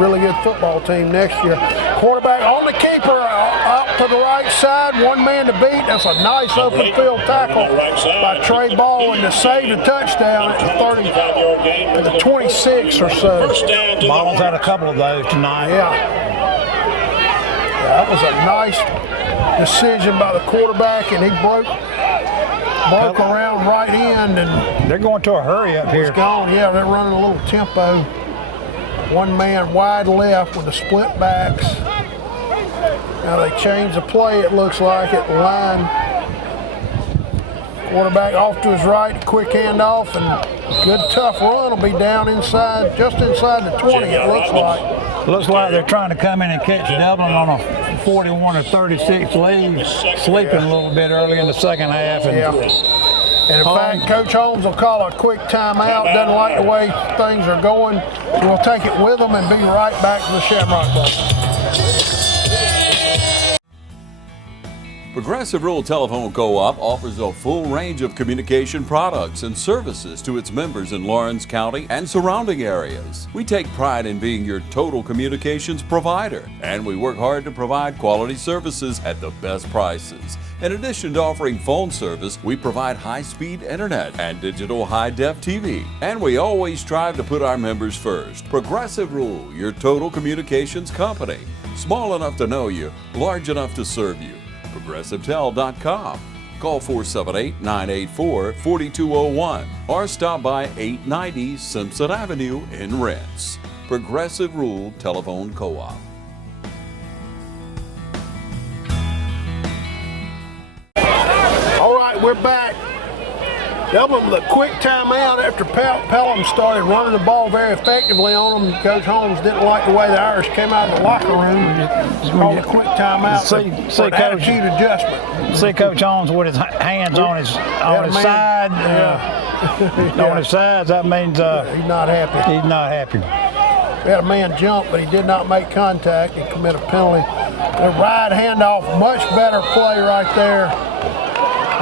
really good football team next year. Quarterback on the keeper, up to the right side, one man to beat. That's a nice open field tackle by Trey Baldwin to save the touchdown at the 26 or so. Baldwin's had a couple of those tonight. Yeah, that was a nice decision by the quarterback, and he broke around right end, and they're going to a hurry up here. It's gone. Yeah, they're running a little tempo. One man wide left with the split backs. Now they changed the play, it looks like, at the line. Quarterback off to his right, quick handoff, and good tough run will be down inside, just inside the 20, it looks like. Looks like they're trying to come in and catch Dublin on a 41 or 36 lead, sleeping a little bit early in the second half. And And in fact, Coach Holmes will call a quick timeout. Doesn't like the way things are going. We'll take it with them and be right back to the Shamrock Bowl. Progressive Rural Telephone Co-op offers a full range of communication products and services to its members in Lawrence County and surrounding areas. We take pride in being your total communications provider, and we work hard to provide quality services at the best prices. In addition to offering phone service, we provide high-speed internet and digital high-def TV. And we always strive to put our members first. Progressive Rural, your total communications company. Small enough to know you, large enough to serve you. ProgressiveTel.com. Call 478-984-4201 or stop by 890 Simpson Avenue in Rents. Progressive Rural Telephone Co-op. All right, we're back. Dublin with a quick timeout after Pelham started running the ball very effectively on them. Coach Holmes didn't like the way the Irish came out of the locker room. Just called a quick timeout for an attitude adjustment. See Coach Holmes with his hands on his side. On his sides, that means he's not happy. He's not happy. We had a man jump, but he did not make contact and commit a penalty. The ride handoff, much better play right there.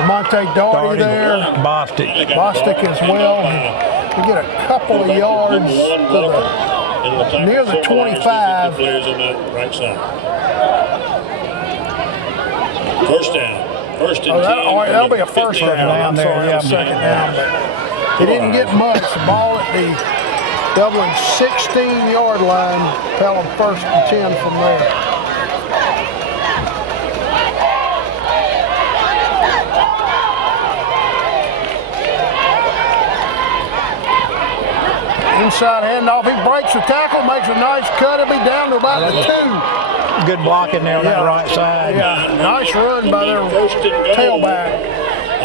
Monte Doherty there. Bostic as well. We get a couple of yards to near the 25. Players on that right side. First down. First and 10. That'll be a first down. I'm sorry, a second down. He didn't get much. The ball at the Dublin 16-yard line. Pelham first and 10 from there. Inside handoff, he breaks the tackle, makes a nice cut, he'll be down to about the 2. Good blocking there on that right side. Yeah, nice run by their tailback.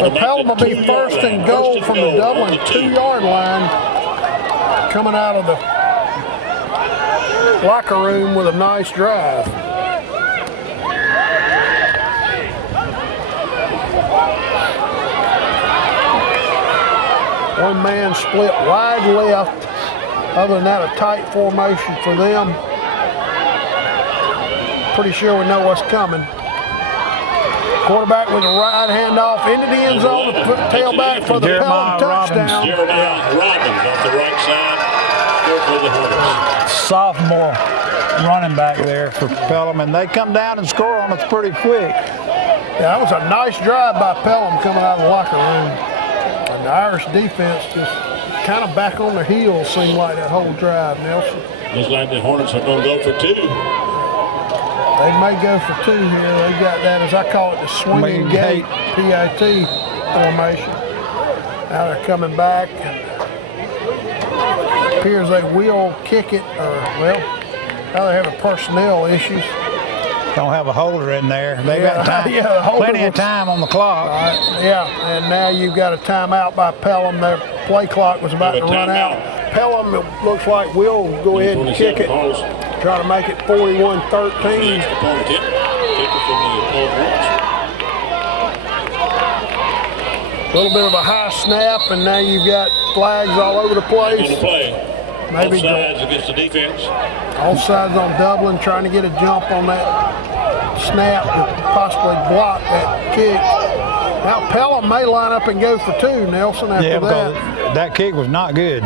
The Pelham will be first and goal from the Dublin 2-yard line, coming out of the locker room with a nice drive. One man split wide left. Other than that, a tight formation for them. Pretty sure we know what's coming. Quarterback with a right handoff into the end zone, tailback for the Pelham touchdown. Jeremiah Robbins off the right side. For the Hornets. Sophomore running back there for Pelham, and they come down and score on us pretty quick. Yeah, that was a nice drive by Pelham coming out of the locker room. And the Irish defense just kind of back on their heels, seemed like that whole drive, Nelson. Looks like the Hornets are going to go for 2. They may go for 2 here. They got that, as I call it, the swinging gate PIT formation. Now they're coming back. It appears they will kick it, or, well, now they're having personnel issues. Don't have a holder in there. They got time, plenty of time on the clock. Yeah, and now you've got a timeout by Pelham. Their play clock was about to run out. Pelham, it looks like will go ahead and kick it. Try to make it 41-13. A little bit of a high snap, and now you've got flags all over the place. Maybe sides against the defense. All sides on Dublin, trying to get a jump on that snap to possibly block that kick. Now Pelham may line up and go for 2, Nelson, after that. That kick was not good.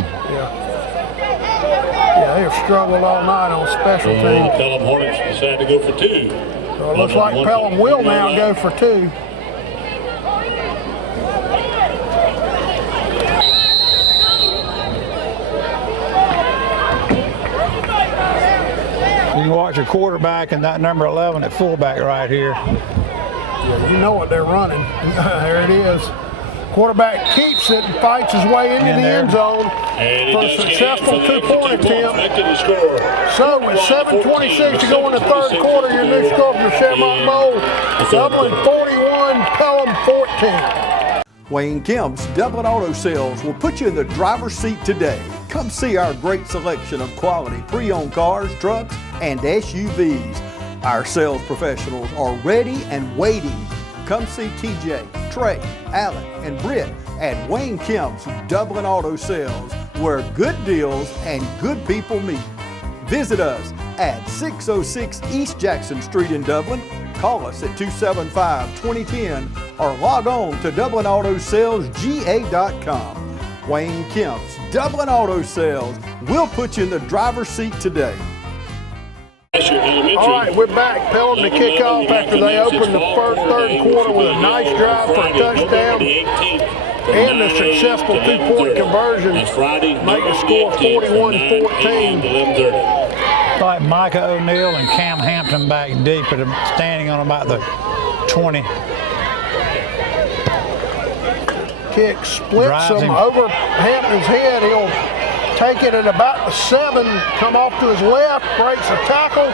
Yeah, they've struggled all night on special teams. Pelham Hornets decide to go for 2. So it looks like Pelham will now go for 2. You can watch your quarterback and that number 11 at fullback right here. Yeah, you know what they're running. There it is. Quarterback keeps it and fights his way into the end zone for a successful 2-point attempt. So with 7:26 to go in the third quarter, your new score from the Shamrock Bowl, Dublin 41, Pelham 14. Wayne Kemp's Dublin Auto Sales will put you in the driver's seat today. Come see our great selection of quality pre-owned cars, trucks, and SUVs. Our sales professionals are ready and waiting. Come see TJ, Trey, Alec, and Britt at Wayne Kemp's Dublin Auto Sales, where good deals and good people meet. Visit us at 606 East Jackson Street in Dublin. Call us at 275-2010 or log on to DublinAutoSalesGA.com. Wayne Kemp's Dublin Auto Sales will put you in the driver's seat today. All right, we're back. Pelham to kick off after they opened the third quarter with a nice drive for a touchdown and a successful 2-point conversion. Make the score 41-14. Like Micah O'Neill and Cam Hampton back deep, standing on about the 20. Kick splits him over Hampton's head. He'll take it at about the 7, come off to his left, breaks a tackle,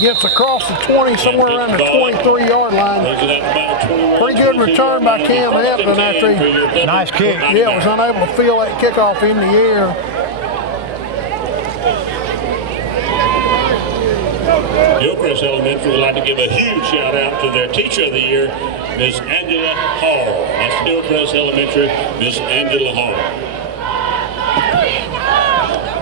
Gets across the 20, somewhere around the 23-yard line. Pretty good return by Cam Hampton after he Nice kick. Yeah, was unable to feel that kickoff in the air. Hillcrest Elementary would like to give a huge shout out to their Teacher of the Year, Miss Angela Hall. That's Hillcrest Elementary, Miss Angela Hall.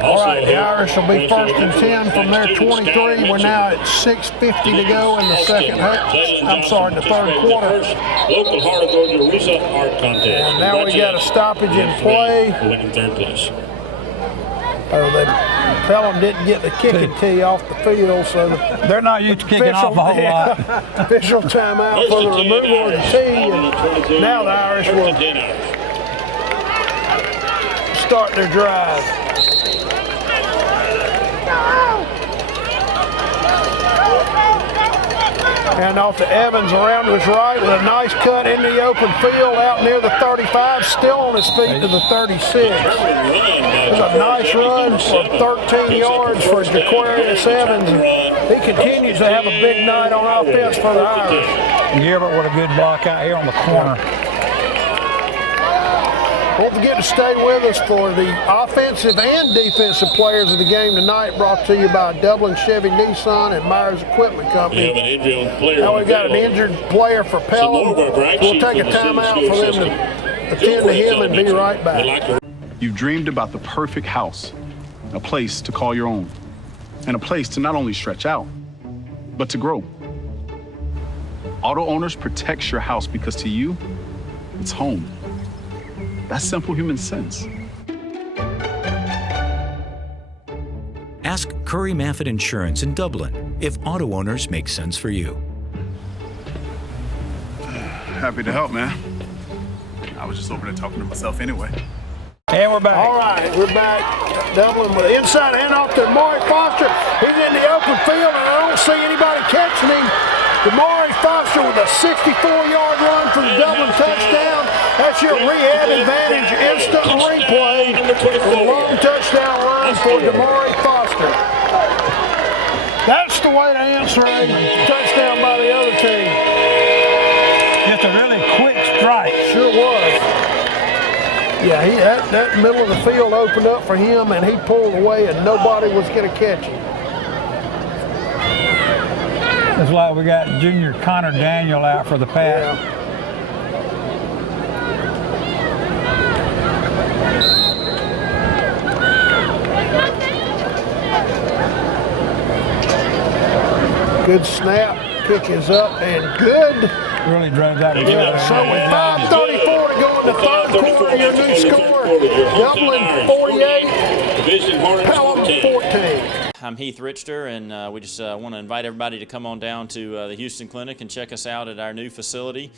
All right, the Irish will be first and 10 from their 23. We're now at 6:50 to go in the second half. I'm sorry, the third quarter. Local Heart of Georgia Risa Art Contest. And now we got a stoppage in play. Winning third place. Pelham didn't get the kicking tee off the field, so they're not used to kicking off a whole lot. Official timeout for the removal of the tee. And now the Irish will start their drive. And off to Evans around to his right with a nice cut in the open field out near the 35, still on his feet to the 36. It's a nice run for 13 yards for Jaquarius Evans. He continues to have a big night on offense for the Irish. Gilbert with a good block out here on the corner. Don't forget to stay with us for the offensive and defensive players of the game tonight, brought to you by Dublin Chevy Nissan and Myers Equipment Company. We have an injured player. Now we've got an injured player for Pelham. We'll take a timeout for them to attend to him and be right back. You've dreamed about the perfect house, a place to call your own, and a place to not only stretch out, but to grow. Auto Owners protects your house because to you, it's home. That's simple human sense. Ask Curry Maffitt Insurance in Dublin if Auto Owners make sense for you. Happy to help, man. I was just over there talking to myself anyway. And we're back. All right, we're back. Dublin with the inside handoff to Damari Foster. He's in the open field, and I don't see anybody catching him. Damari Foster with a 64-yard run for the Dublin touchdown. That's your rehab advantage instant replay. A long touchdown run for Damari Foster. That's the way to answer a touchdown by the other team. Just a really quick strike. Sure was. Yeah, that middle of the field opened up for him, and he pulled away, and nobody was going to catch him. It's like we got junior Connor Daniel out for the pass. Yeah. Good snap, kick is up, and good. Really drove that together. Yeah, so with 5:34 to go in the third quarter, your new score, Dublin 48, Pelham 14. I'm Heath Richter, and we just want to invite everybody to come on down to the Houston Clinic and check us out at our new facility.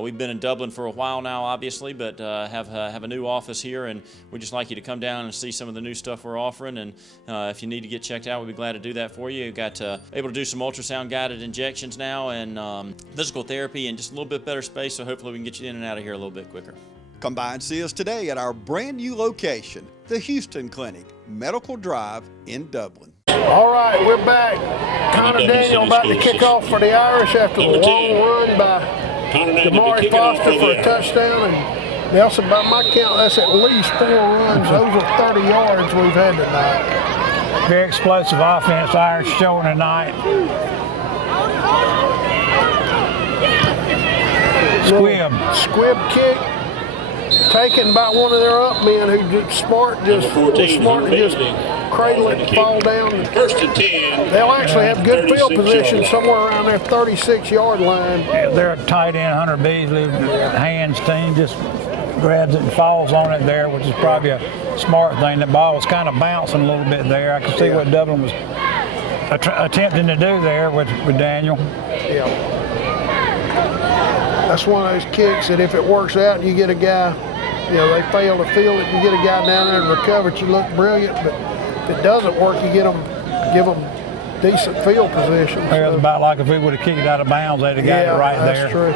We've been in Dublin for a while now, obviously, but have a new office here, and we'd just like you to come down and see some of the new stuff we're offering. And if you need to get checked out, we'd be glad to do that for you. We've got able to do some ultrasound guided injections now, and physical therapy, and just a little bit better space. So hopefully we can get you in and out of here a little bit quicker. Come by and see us today at our brand new location, the Houston Clinic, Medical Drive in Dublin. All right, we're back. Connor Daniel about to kick off for the Irish after the long run by Damari Foster for a touchdown. And Nelson, by my count, that's at least 4 runs over 30 yards we've had tonight. Very explosive offense, Irish showing tonight. Squib kick. Taken by one of their up men who was smart to just cradle it and fall down. First and 10. They'll actually have good field position somewhere around their 36-yard line. Yeah, they're a tight end, Hunter Beasley, hands team, just grabs it and falls on it there, which is probably a smart thing. The ball was kind of bouncing a little bit there. I could see what Dublin was attempting to do there with Daniel. Yeah. That's one of those kicks that if it works out and you get a guy, they fail to field it, you get a guy down there and recover it, you look brilliant. But if it doesn't work, you give them decent field position. It was about like if we would have kicked it out of bounds, they'd have got it right there. That's true.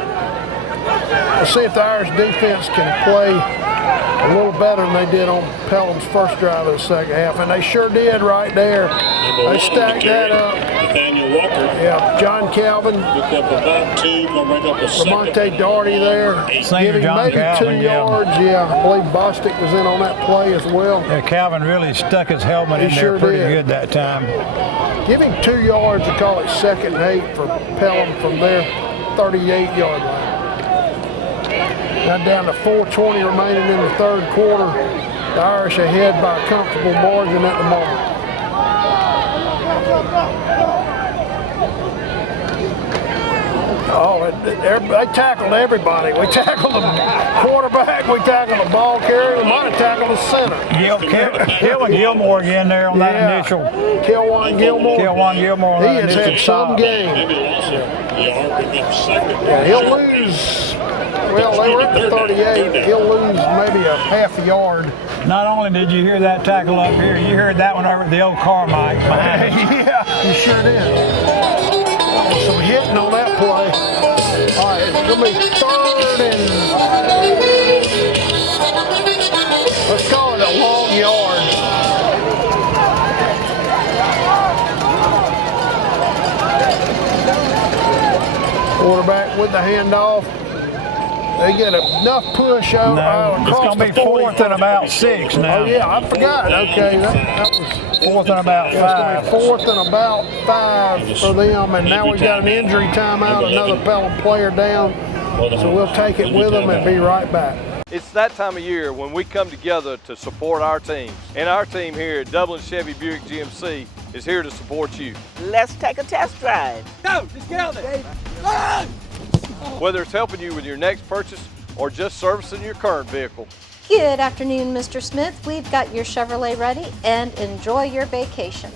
We'll see if the Irish defense can play a little better than they did on Pelham's first drive of the second half, and they sure did right there. They stacked that up. Nathaniel Walker. Yeah, John Calvin. Picked up about 2, gonna bring up a Lamonte Doherty there, Senior giving John maybe Calvin, 2 yards. Yeah, I believe Bostic was in on that play as well. Yeah, Calvin really stuck his helmet in there pretty good that time. Give him 2 yards to call it 2nd and 8 for Pelham from their 38-yard line. Now down to 4:20 remaining in the third quarter. The Irish ahead by a comfortable margin at the moment. Oh, they tackled everybody. We tackled the quarterback, we tackled the ball carrier, we might have tackled the center. Gilmore again there on that initial. Kelwan Gilmore. Kelwan Gilmore on He that has initial had some stop. game. Yeah, he'll lose. Well, they were at the 38. He'll lose maybe a half a yard. Not only did you hear that tackle up here, you heard that one over at the old Carmike behind us. Yeah, you sure did. Some hitting on that play. All right, it's going to be 3rd and... Let's call it a long yard. Quarterback with the handoff. They get enough push out across it's going to be 4th and about 6 now. Oh, yeah, I forgot. Okay, that was 4th and about 5. It's going to be 4th and about 5 for them, and now we've got an injury timeout, another Pelham player down, so we'll take it with them and be right back. It's that time of year when we come together to support our teams, and our team here at Dublin Chevy Buick GMC is here to support you. Let's take a test drive. Go, just get out there. Whether it's helping you with your next purchase or just servicing your current vehicle. Good afternoon, Mr. Smith. We've got your Chevrolet ready, and enjoy your vacation.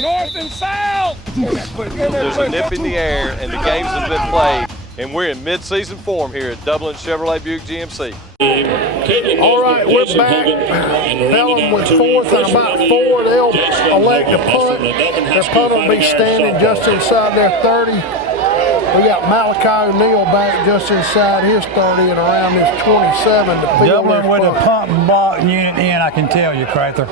North and south! There's a nip in the air, and the games have been played, and we're in mid-season form here at Dublin Chevrolet Buick GMC. All right, we're back. Pelham with 4th and about 4. They'll elect to punt. Their punt will be standing just inside their 30. We got Malachi O'Neal back just inside his 30 and around his 27 to field Dublin with a punt. pump and block unit in, I can tell you, Crather.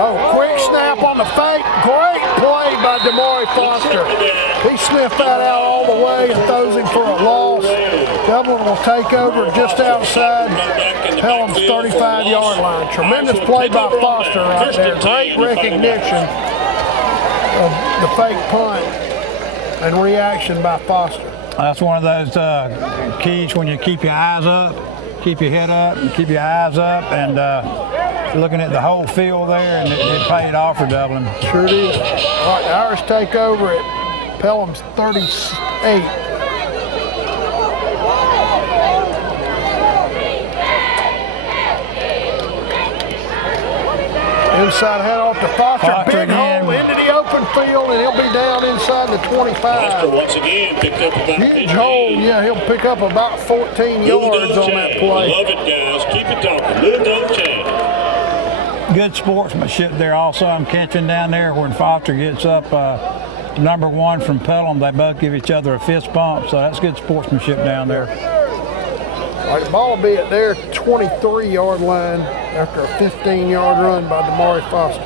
Oh, quick snap on the fake. Great play by Damari Foster. He sniffed that out all the way and throws him for a loss. Dublin will take over just outside Pelham's 35-yard line. Tremendous play by Foster right there. Great recognition of the fake punt and reaction by Foster. That's one of those keys when you keep your eyes up, keep your head up, and keep your eyes up, and looking at the whole field there, and it paid off for Dublin. Sure did. All right, the Irish take over at Pelham's 38. Inside handoff to Foster. Big hole into the open field, and he'll be down inside the 25. Foster once again picked up about huge hole. Yeah, he'll pick up about 14 yards on that play. Love it, guys. Keep it talking. Move those chains. Good sportsmanship there also. I'm catching down there when Foster gets up number 1 from Pelham. They both give each other a fist bump, so that's good sportsmanship down there. All right, the ball will be at their 23-yard line after a 15-yard run by Damari Foster.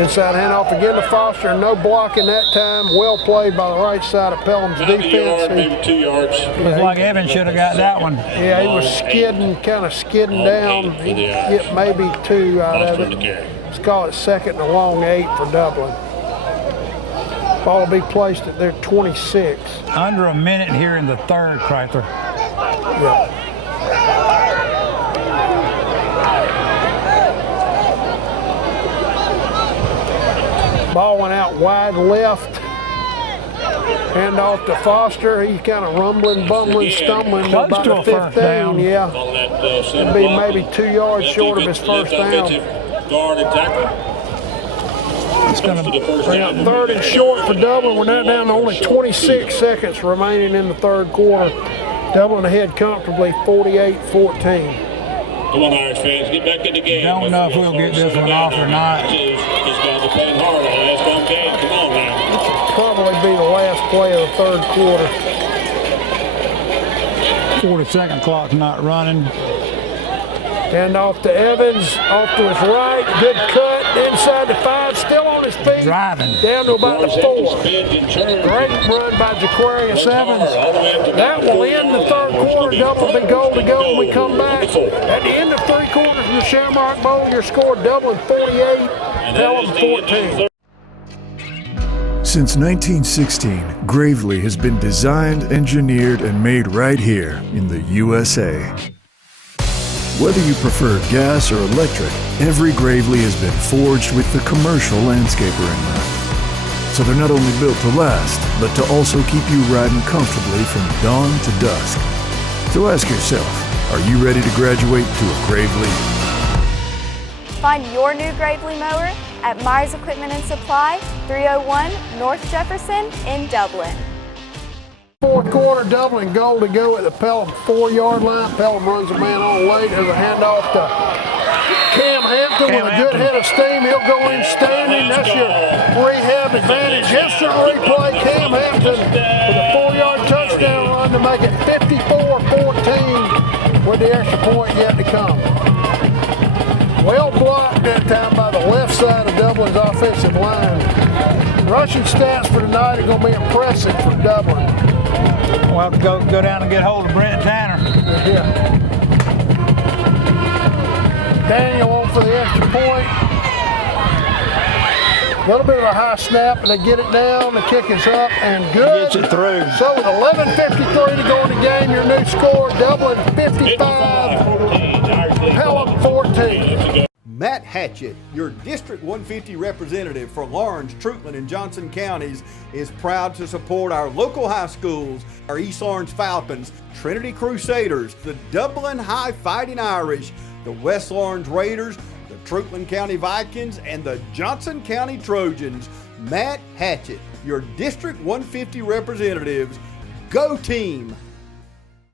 Inside handoff again to Foster, no blocking that time. Well played by the right side of Pelham's defense. Maybe 2 yards. Looks like Evan should have got that one. Yeah, he was skidding, kind of skidding down. He'd get maybe 2 out of it. Let's call it 2nd and a long 8 for Dublin. Ball will be placed at their 26. Under a minute here in the third, Crather. Yeah. Ball went out wide left. Hand off to Foster. He's kind of rumbling, bumbling, stumbling about the 15. Yeah. It'd be maybe 2 yards short of his first down. Guard and tackle. It's going to bring up 3rd and short for Dublin. We're now down to only 26 seconds remaining in the third quarter. Dublin ahead comfortably, 48-14. Come on, Irish fans, get back in the game. Don't know if we'll get this one off or not. These guys are playing hard on last home game. Come on now. This will probably be the last play of the third quarter. 40-second clock's not running. Hand off to Evans, off to his right. Good cut. inside the 5, still on his feet. Driving. Down to about the 4. Great run by Jaquarius Evans. That will end the third quarter. Dublin will be goal to go when we come back. At the end of 3 quarters of the Shamrock Bowl, your score Dublin 48, Pelham 14. Since 1916, Gravely has been designed, engineered, and made right here in the USA. Whether you prefer gas or electric, every Gravely has been forged with the commercial landscaper in mind. So they're not only built to last, but to also keep you riding comfortably from dawn to dusk. So ask yourself, are you ready to graduate to a Gravely? Find your new Gravely mower at Myers Equipment and Supply, 301 North Jefferson in Dublin. Fourth quarter, Dublin goal to go at the Pelham 4-yard line. Pelham runs a man on late. There's a handoff to Cam Hampton with a good head of steam. He'll go in standing. That's your rehab advantage. Instant replay. Cam Hampton with a 4-yard touchdown run to make it 54-14 with the extra point yet to come. Well blocked that time by the left side of Dublin's offensive line. Rushing stats for tonight are going to be impressive for Dublin. We'll have to go down and get hold of Brent Tanner. Yeah. Daniel on for the extra point. A little bit of a high snap, and they get it down. The kick is up and good. Gets it through. So with 11:53 to go in the game, your new score, Dublin 55, Pelham 14. Matt Hatchett, your District 150 representative for Lawrence, Truitland, and Johnson counties, is proud to support our local high schools, our East Orange Falcons, Trinity Crusaders, the Dublin High Fighting Irish, the West Orange Raiders, the Truitland County Vikings, and the Johnson County Trojans. Matt Hatchett, your District 150 representatives. Go team!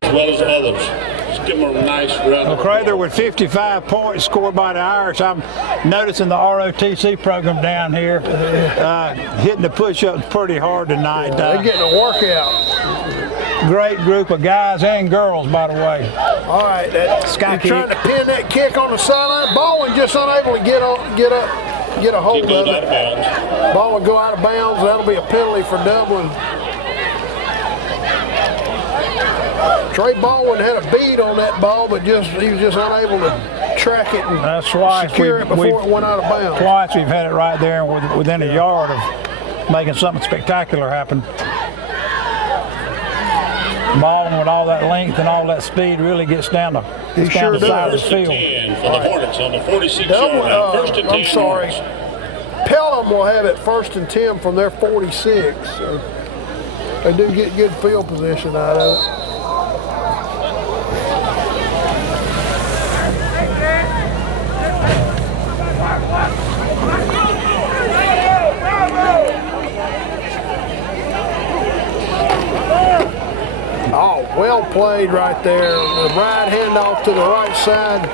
As well as others. Just give them a nice round. Well, Crowther with 55 points scored by the Irish. I'm noticing the ROTC program down here hitting the push-ups pretty hard tonight. They're getting a workout. Great group of guys and girls, by the way. All right, he's trying to pin that kick on the sideline. Baldwin just unable to get a hold of it. Ball will go out of bounds. That'll be a penalty for Dublin. Trey Baldwin had a bead on that ball, but he was just unable to track it and secure it before it went out of bounds. Twice we've had it right there within a yard of making something spectacular happen. Baldwin with all that length and all that speed really gets down the side of the field. For the Hornets on the 46-yard line. First and 10. I'm sorry. Pelham will have it 1st and 10 from their 46. So they do get good field position out of it. Oh, well played right there. The right handoff to the right side.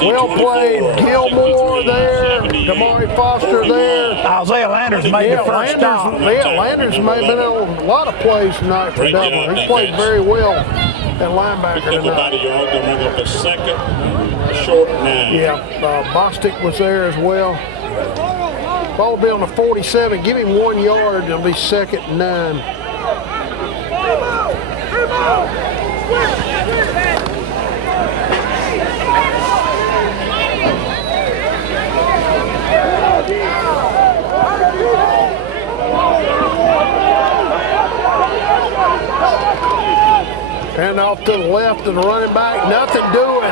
Well played. Gilmore there. Damari Foster there. Isaiah Landers made the first stop. Landers may have been on a lot of plays tonight for Dublin. He played very well at linebacker tonight. About a yard, they'll bring up a second, short 9. Yeah, Bostic was there as well. Ball will be on the 47. Give him 1 yard. It'll be 2nd and 9. And off to the left and the running back, nothing doing.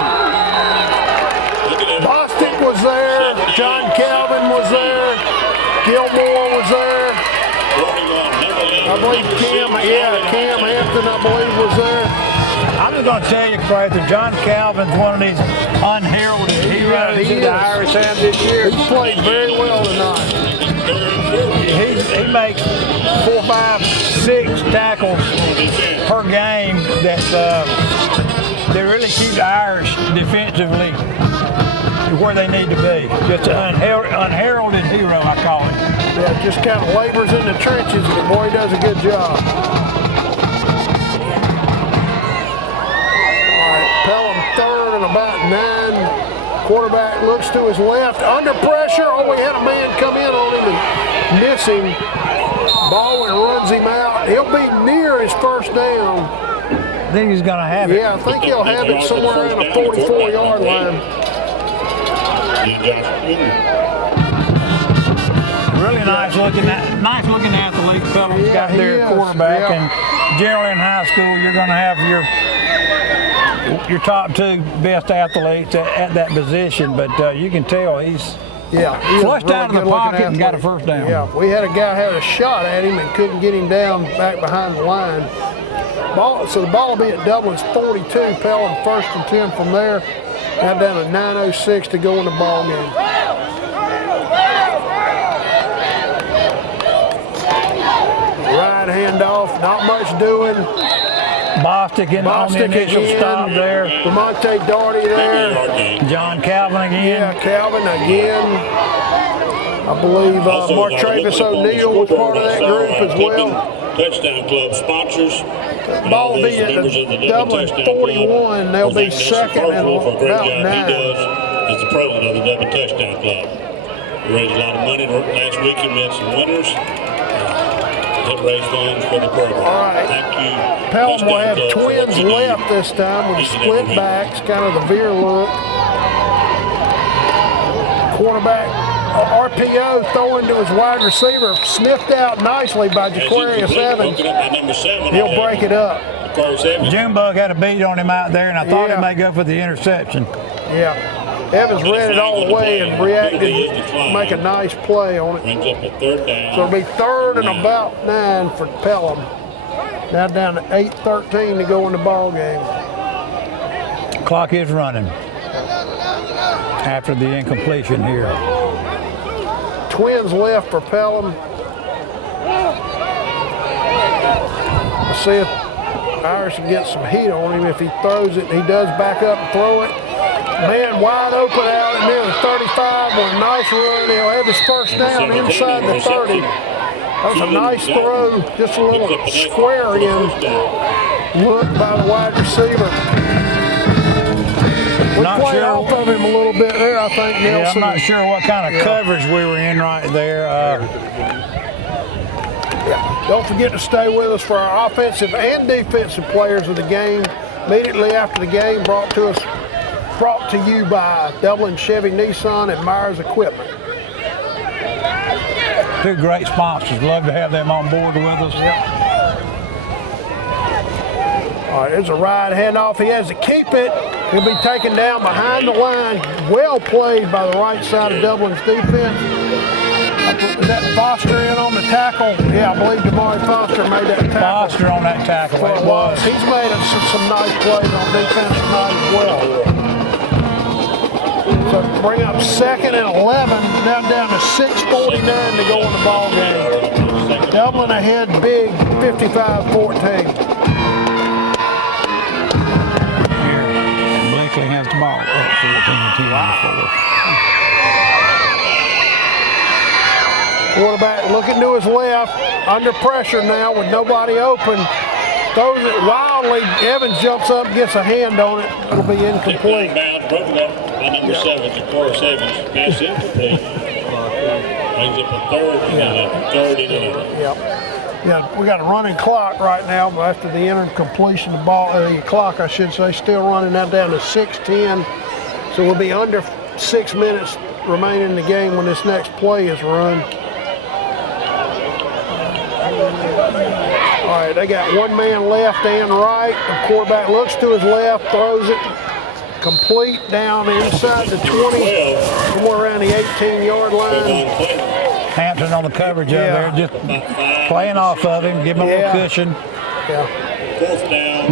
Bostic was there, John Calvin was there, Gilmore was there. I believe Cam Hampton, I believe, was there. I'm just going to tell you, Crowther, John Calvin's one of these unheralded heroes in the Irish hand this year. He's played very well tonight. He makes 4, 5, 6 tackles per game that they really keep the Irish defensively where they need to be. Just an unheralded hero, I call him. Yeah, just kind of labors in the trenches, but boy, he does a good job. All right, Pelham 3rd and about 9. Quarterback looks to his left, under pressure. Oh, we had a man come in on him and miss him. Baldwin runs him out. He'll be near his first down. I think he's going to have it. Yeah, I think he'll have it somewhere around the 44-yard line. Really nice looking athlete. Pelham's got their quarterback, and generally in high school you're going to have your top two best athletes at that position. But you can tell he's flushed really out of the pocket and got a first down. Yeah, we had a guy had a shot at him and couldn't get him down back behind the line. So the ball will be at Dublin's 42. Pelham 1st and 10 from there. Now down to 9:06 to go in the ball game. Right handoff, not much doing. Bostic on the initial stop there. Lamonte Darty there. John Calvin again. Yeah, Calvin again. I believe Mark Travis O'Neill was part of that group as well. Touchdown Club sponsors. Ball will be at the Dublin 41. They'll be second and about 9. He does as the president of the Dublin Touchdown Club. We raised a lot of money last weekend. We had some winners. Help raise funds for the program. All right. Thank you. Pelham will have twins left this time with split backs, kind of the veer look. Quarterback RPO throwing to his wide receiver, sniffed out nicely by Jaquarius Evans. He'll break it up. Junebug had a beat on him out there, and I thought he might go for the interception. Yeah. Evans read it all the way and reacted to make a nice play on it. So it'll be 3rd and about 9 for Pelham. Now down to 8:13 to go in the ball game. Clock is running after the incompletion here. Twins left for Pelham. Let's see if Irish can get some heat on him. If he throws it, he does back up and throw it. Man wide open out near the 35 with a nice run. He'll have his first down inside the 30. That was a nice throw, just a little square in look by the wide receiver. We played off of him a little bit there, I think, Nelson. Yeah, I'm not sure what kind of coverage we were in right there. Don't forget to stay with us for our offensive and defensive players of the game. Immediately after the game, brought to you by Dublin Chevy Nissan and Myers Equipment. Two great sponsors. Love to have them on board with us. All right, there's a ride handoff. He has to keep it. He'll be taken down behind the line. Well played by the right side of Dublin's defense. Is that Foster in on the tackle? Yeah, I believe Damari Foster made that tackle. Foster on that tackle, it was. He's made some nice plays on defense tonight as well. So bring up 2nd and 11, now down to 6:49 to go in the ball game. Dublin ahead big, 55-14. Blakely has the ball up 14-10 in the 4th. Quarterback looking to his left, under pressure now with nobody open. Throws it wildly. Evans jumps up, gets a hand on it. It'll be incomplete. Broken up by number 7, Jaquarius Evans. Pass incomplete. Brings up a 3rd and 11. Yeah, we got a running clock right now, but after the incompletion, the clock, I should say, still running that down to 6:10. So we'll be under 6 minutes remaining in the game when this next play is run. All right, they got one man left and right. The quarterback looks to his left, throws it complete down inside the 20, somewhere around the 18-yard line. Hampton on the coverage out there, just playing off of him, giving him a little cushion. Yeah.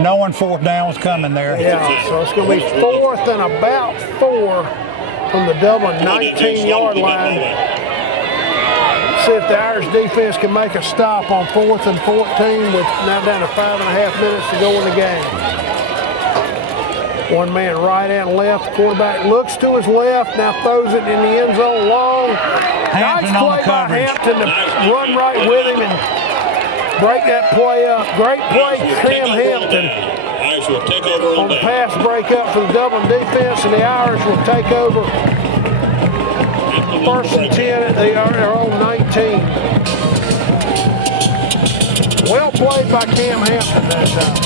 Knowing 4th down was coming there. Yeah, so it's going to be 4th and about 4 from the Dublin 19-yard line. See if the Irish defense can make a stop on 4th and 14 with now down to 5.5 minutes to go in the game. One man right and left. Quarterback looks to his left, now throws it in the end zone long. Hampton nice play by Hampton to run right with him and break that play up. Great play, Cam Hampton. On the pass break up for the Dublin defense, and the Irish will take over First and 10 at their own 19. Well played by Cam Hampton that time.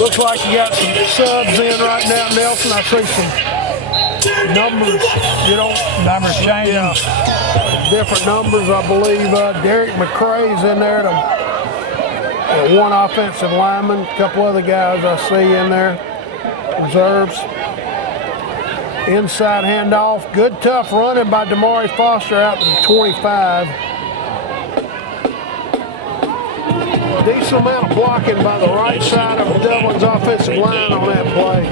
Looks like you got some subs in right now, Nelson. I see some numbers, numbers changing. Yeah, different numbers, I believe. Derek McCrae's in there, one offensive lineman. A couple other guys I see in there, reserves. Inside handoff, good tough running by Damari Foster out to the 25. Decent amount of blocking by the right side of Dublin's offensive line on that play.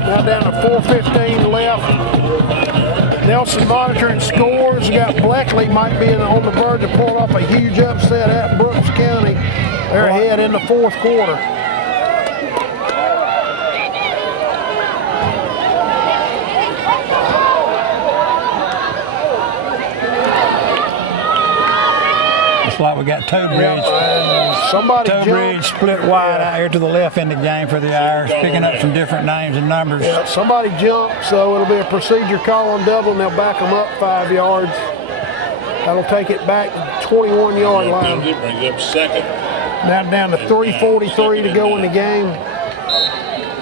Now down to 4:15 left. Nelson monitoring scores. We got Bleckley might be on the verge of pulling off a huge upset at Brooks County. They're ahead in the fourth quarter. Like we got Toe Bridge. Somebody Bridge split wide out here to the left in the game for the Irish, picking up some different names and numbers. Yeah, somebody jumped, so it'll be a procedure call on Dublin. They'll back them up 5 yards. That'll take it back to the 21-yard line. Brings up second. Now down to 3:43 to go in the game.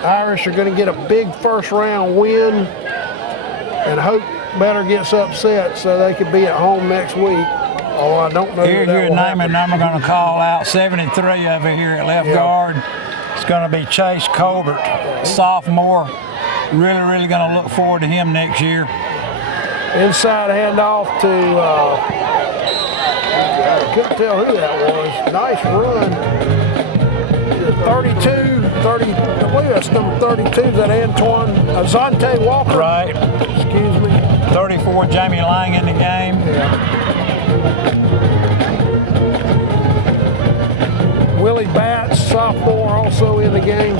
Irish are going to get a big first-round win and hope Better gets upset so they could be at home next week. Oh, I don't know. Here's your name and number going to call out. 73 over here at left guard. It's going to be Chase Colbert, sophomore. Really going to look forward to him next year. Inside handoff to, I couldn't tell who that was. Nice run. 32, I believe that's number 32. Is that Antoine Azante Walker? Right. Excuse me. 34, Jamie Lang in the game. Willie Batts, sophomore, also in the game.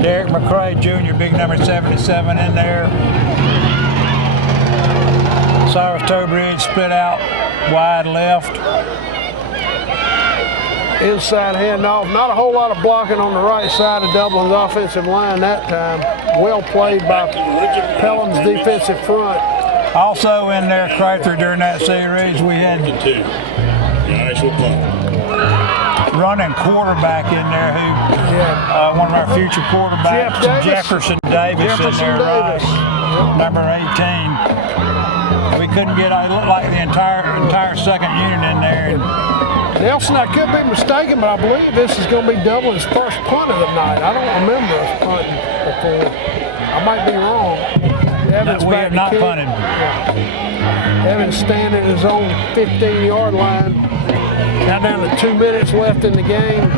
Derek McCrae Jr., big number 77 in there. Cyrus Tobridge split out wide left. Inside handoff. Not a whole lot of blocking on the right side of Dublin's offensive line that time. Well played by Pelham's defensive front. Also in there, Crather, during that series, we had running quarterback in there who, one of our future quarterbacks, Jefferson Davis in there, right, number 18. We couldn't get, it looked like the entire second unit in there. Nelson, I could be mistaken, but I believe this is going to be Dublin's first punt of the night. I don't remember us punting before. I might be wrong. Evans we have not punted. Evans standing at his own 15-yard line. Now down to 2 minutes left in the game.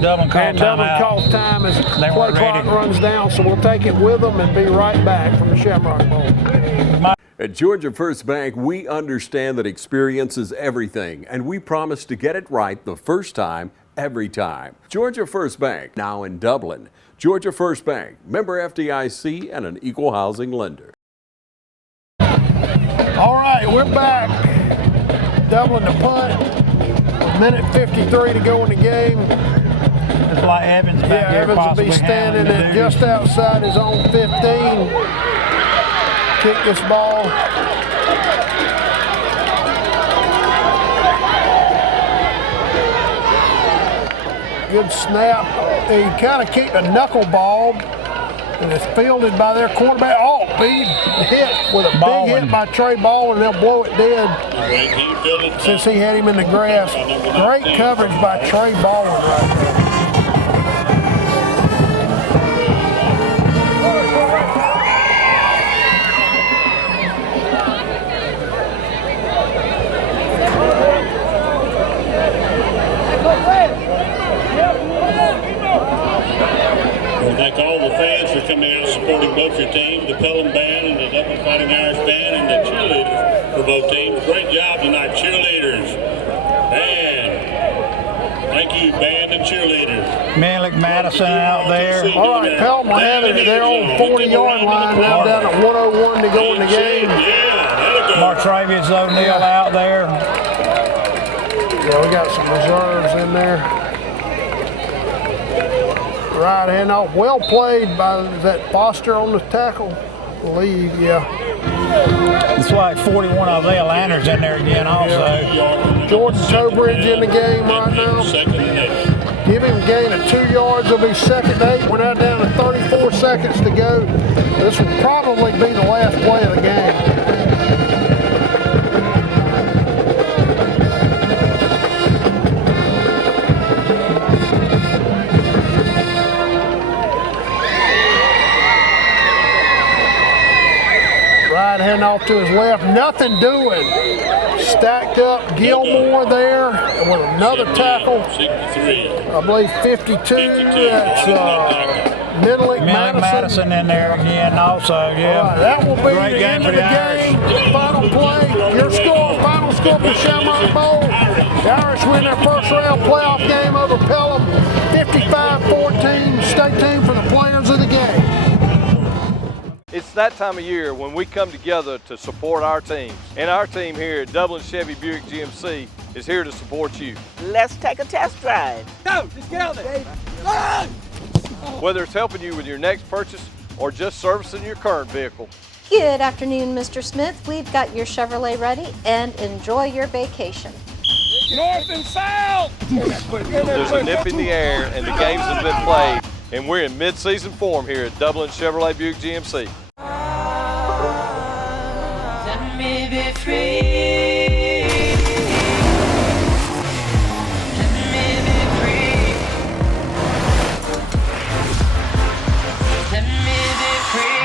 Dublin calls time as the play clock runs down, so we'll take it with them and be right back from the Shamrock Bowl. At Georgia First Bank, we understand that experience is everything, and we promise to get it right the first time, every time. Georgia First Bank, now in Dublin. Georgia First Bank, member FDIC and an equal housing lender. All right, we're back. Dublin to punt. A minute 53 to go in the game. It's like Evans back here. Evans will be standing at just outside his own 15. Kick this ball. Good snap. He kind of kicked a knuckleball, and it's fielded by their quarterback. Oh, big hit with a big hit by Trey Ball, and they'll blow it dead since he had him in the grass. Great coverage by Trey Ball right there. Thank all the fans for coming out supporting both your teams, the Pelham Band and the Dublin Fighting Irish Band and the cheerleaders for both teams. Great job tonight, cheerleaders. Band. Thank you, band and cheerleaders. Malik Madison out there. All right, Pelham will have it at their own 40-yard line, now down at 1:01 to go in the game. Martravius O'Neal out there. Yeah, we got some reserves in there. Right hand off. Well played by that Foster on the tackle. I believe, yeah. It's like 41 Isaiah Landers in there again also. Jordan Tobridge in the game right now. Give him a gain of 2 yards. It'll be 2nd and 8. We're now down to 34 seconds to go. This will probably be the last play of the game. Right hand off to his left, nothing doing. Stacked up Gilmore there with another tackle. I believe 52. That's Middling Madison in there again also, yeah. All right, that will be Great the game end for of the the game. Final play, your score, final score for Shamrock Bowl. The Irish win their first round playoff game over Pelham, 55-14. Stay tuned for the players of the game. It's that time of year when we come together to support our teams. And our team here at Dublin Chevy Buick GMC is here to support you. Let's take a test drive. Go, just get out there. Whether it's helping you with your next purchase or just servicing your current vehicle. Good afternoon, Mr. Smith. We've got your Chevrolet ready, and enjoy your vacation. North and south! There's a nip in the air and the games have been played. And we're in mid-season form here at Dublin Chevrolet Buick GMC. Let me be free. Let me be free. Let me be free.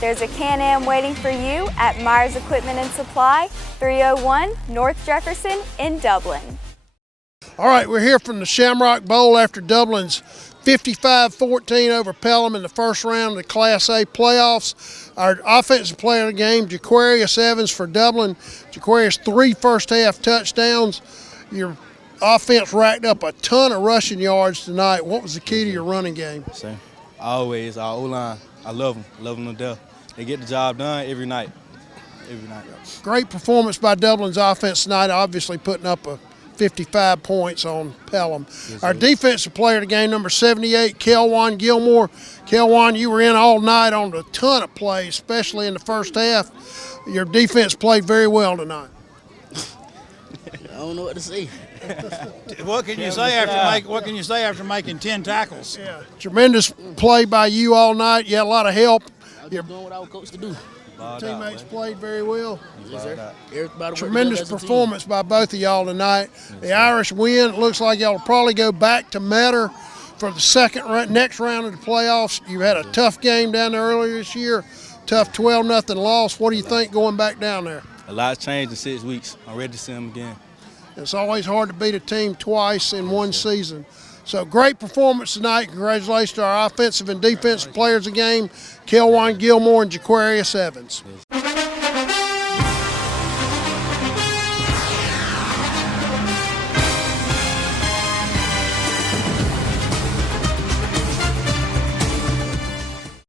There's a Can-Am waiting for you at Myers Equipment and Supply, 301 North Jefferson in Dublin. All right, we're here from the Shamrock Bowl after Dublin's 55-14 over Pelham in the first round of the Class A playoffs. Our offensive player of the game, Jaquarius Evans for Dublin. Jaquarius 3 first-half touchdowns. Your offense racked up a ton of rushing yards tonight. What was the key to your running game? Same. Always, our O-line. I love them to death. They get the job done every night. Every night. Great performance by Dublin's offense tonight, obviously putting up a 55 points on Pelham. Yes, our defensive player of the game, number 78, Kelwan Gilmore. Kelwan, you were in all night on a ton of plays, especially in the first half. Your defense played very well tonight. I don't know what to say. What can you say after making 10 tackles? Yeah. Tremendous play by you all night. You had a lot of help. Your doing what I was coached to do. Teammates played very well. Yes, sir. Everybody Tremendous performance by both of y'all tonight. The Irish win. It looks like y'all will probably go back to Metter for the next round of the playoffs. You had a tough game down there earlier this year. Tough 12-0 loss. What do you think going back down there? A lot's changed in 6 weeks. I'm ready to see them again. It's always hard to beat a team twice in one season. So great performance tonight. Congratulations to our offensive and defensive players of the game, Kelwan Gilmore and Jaquarius Evans.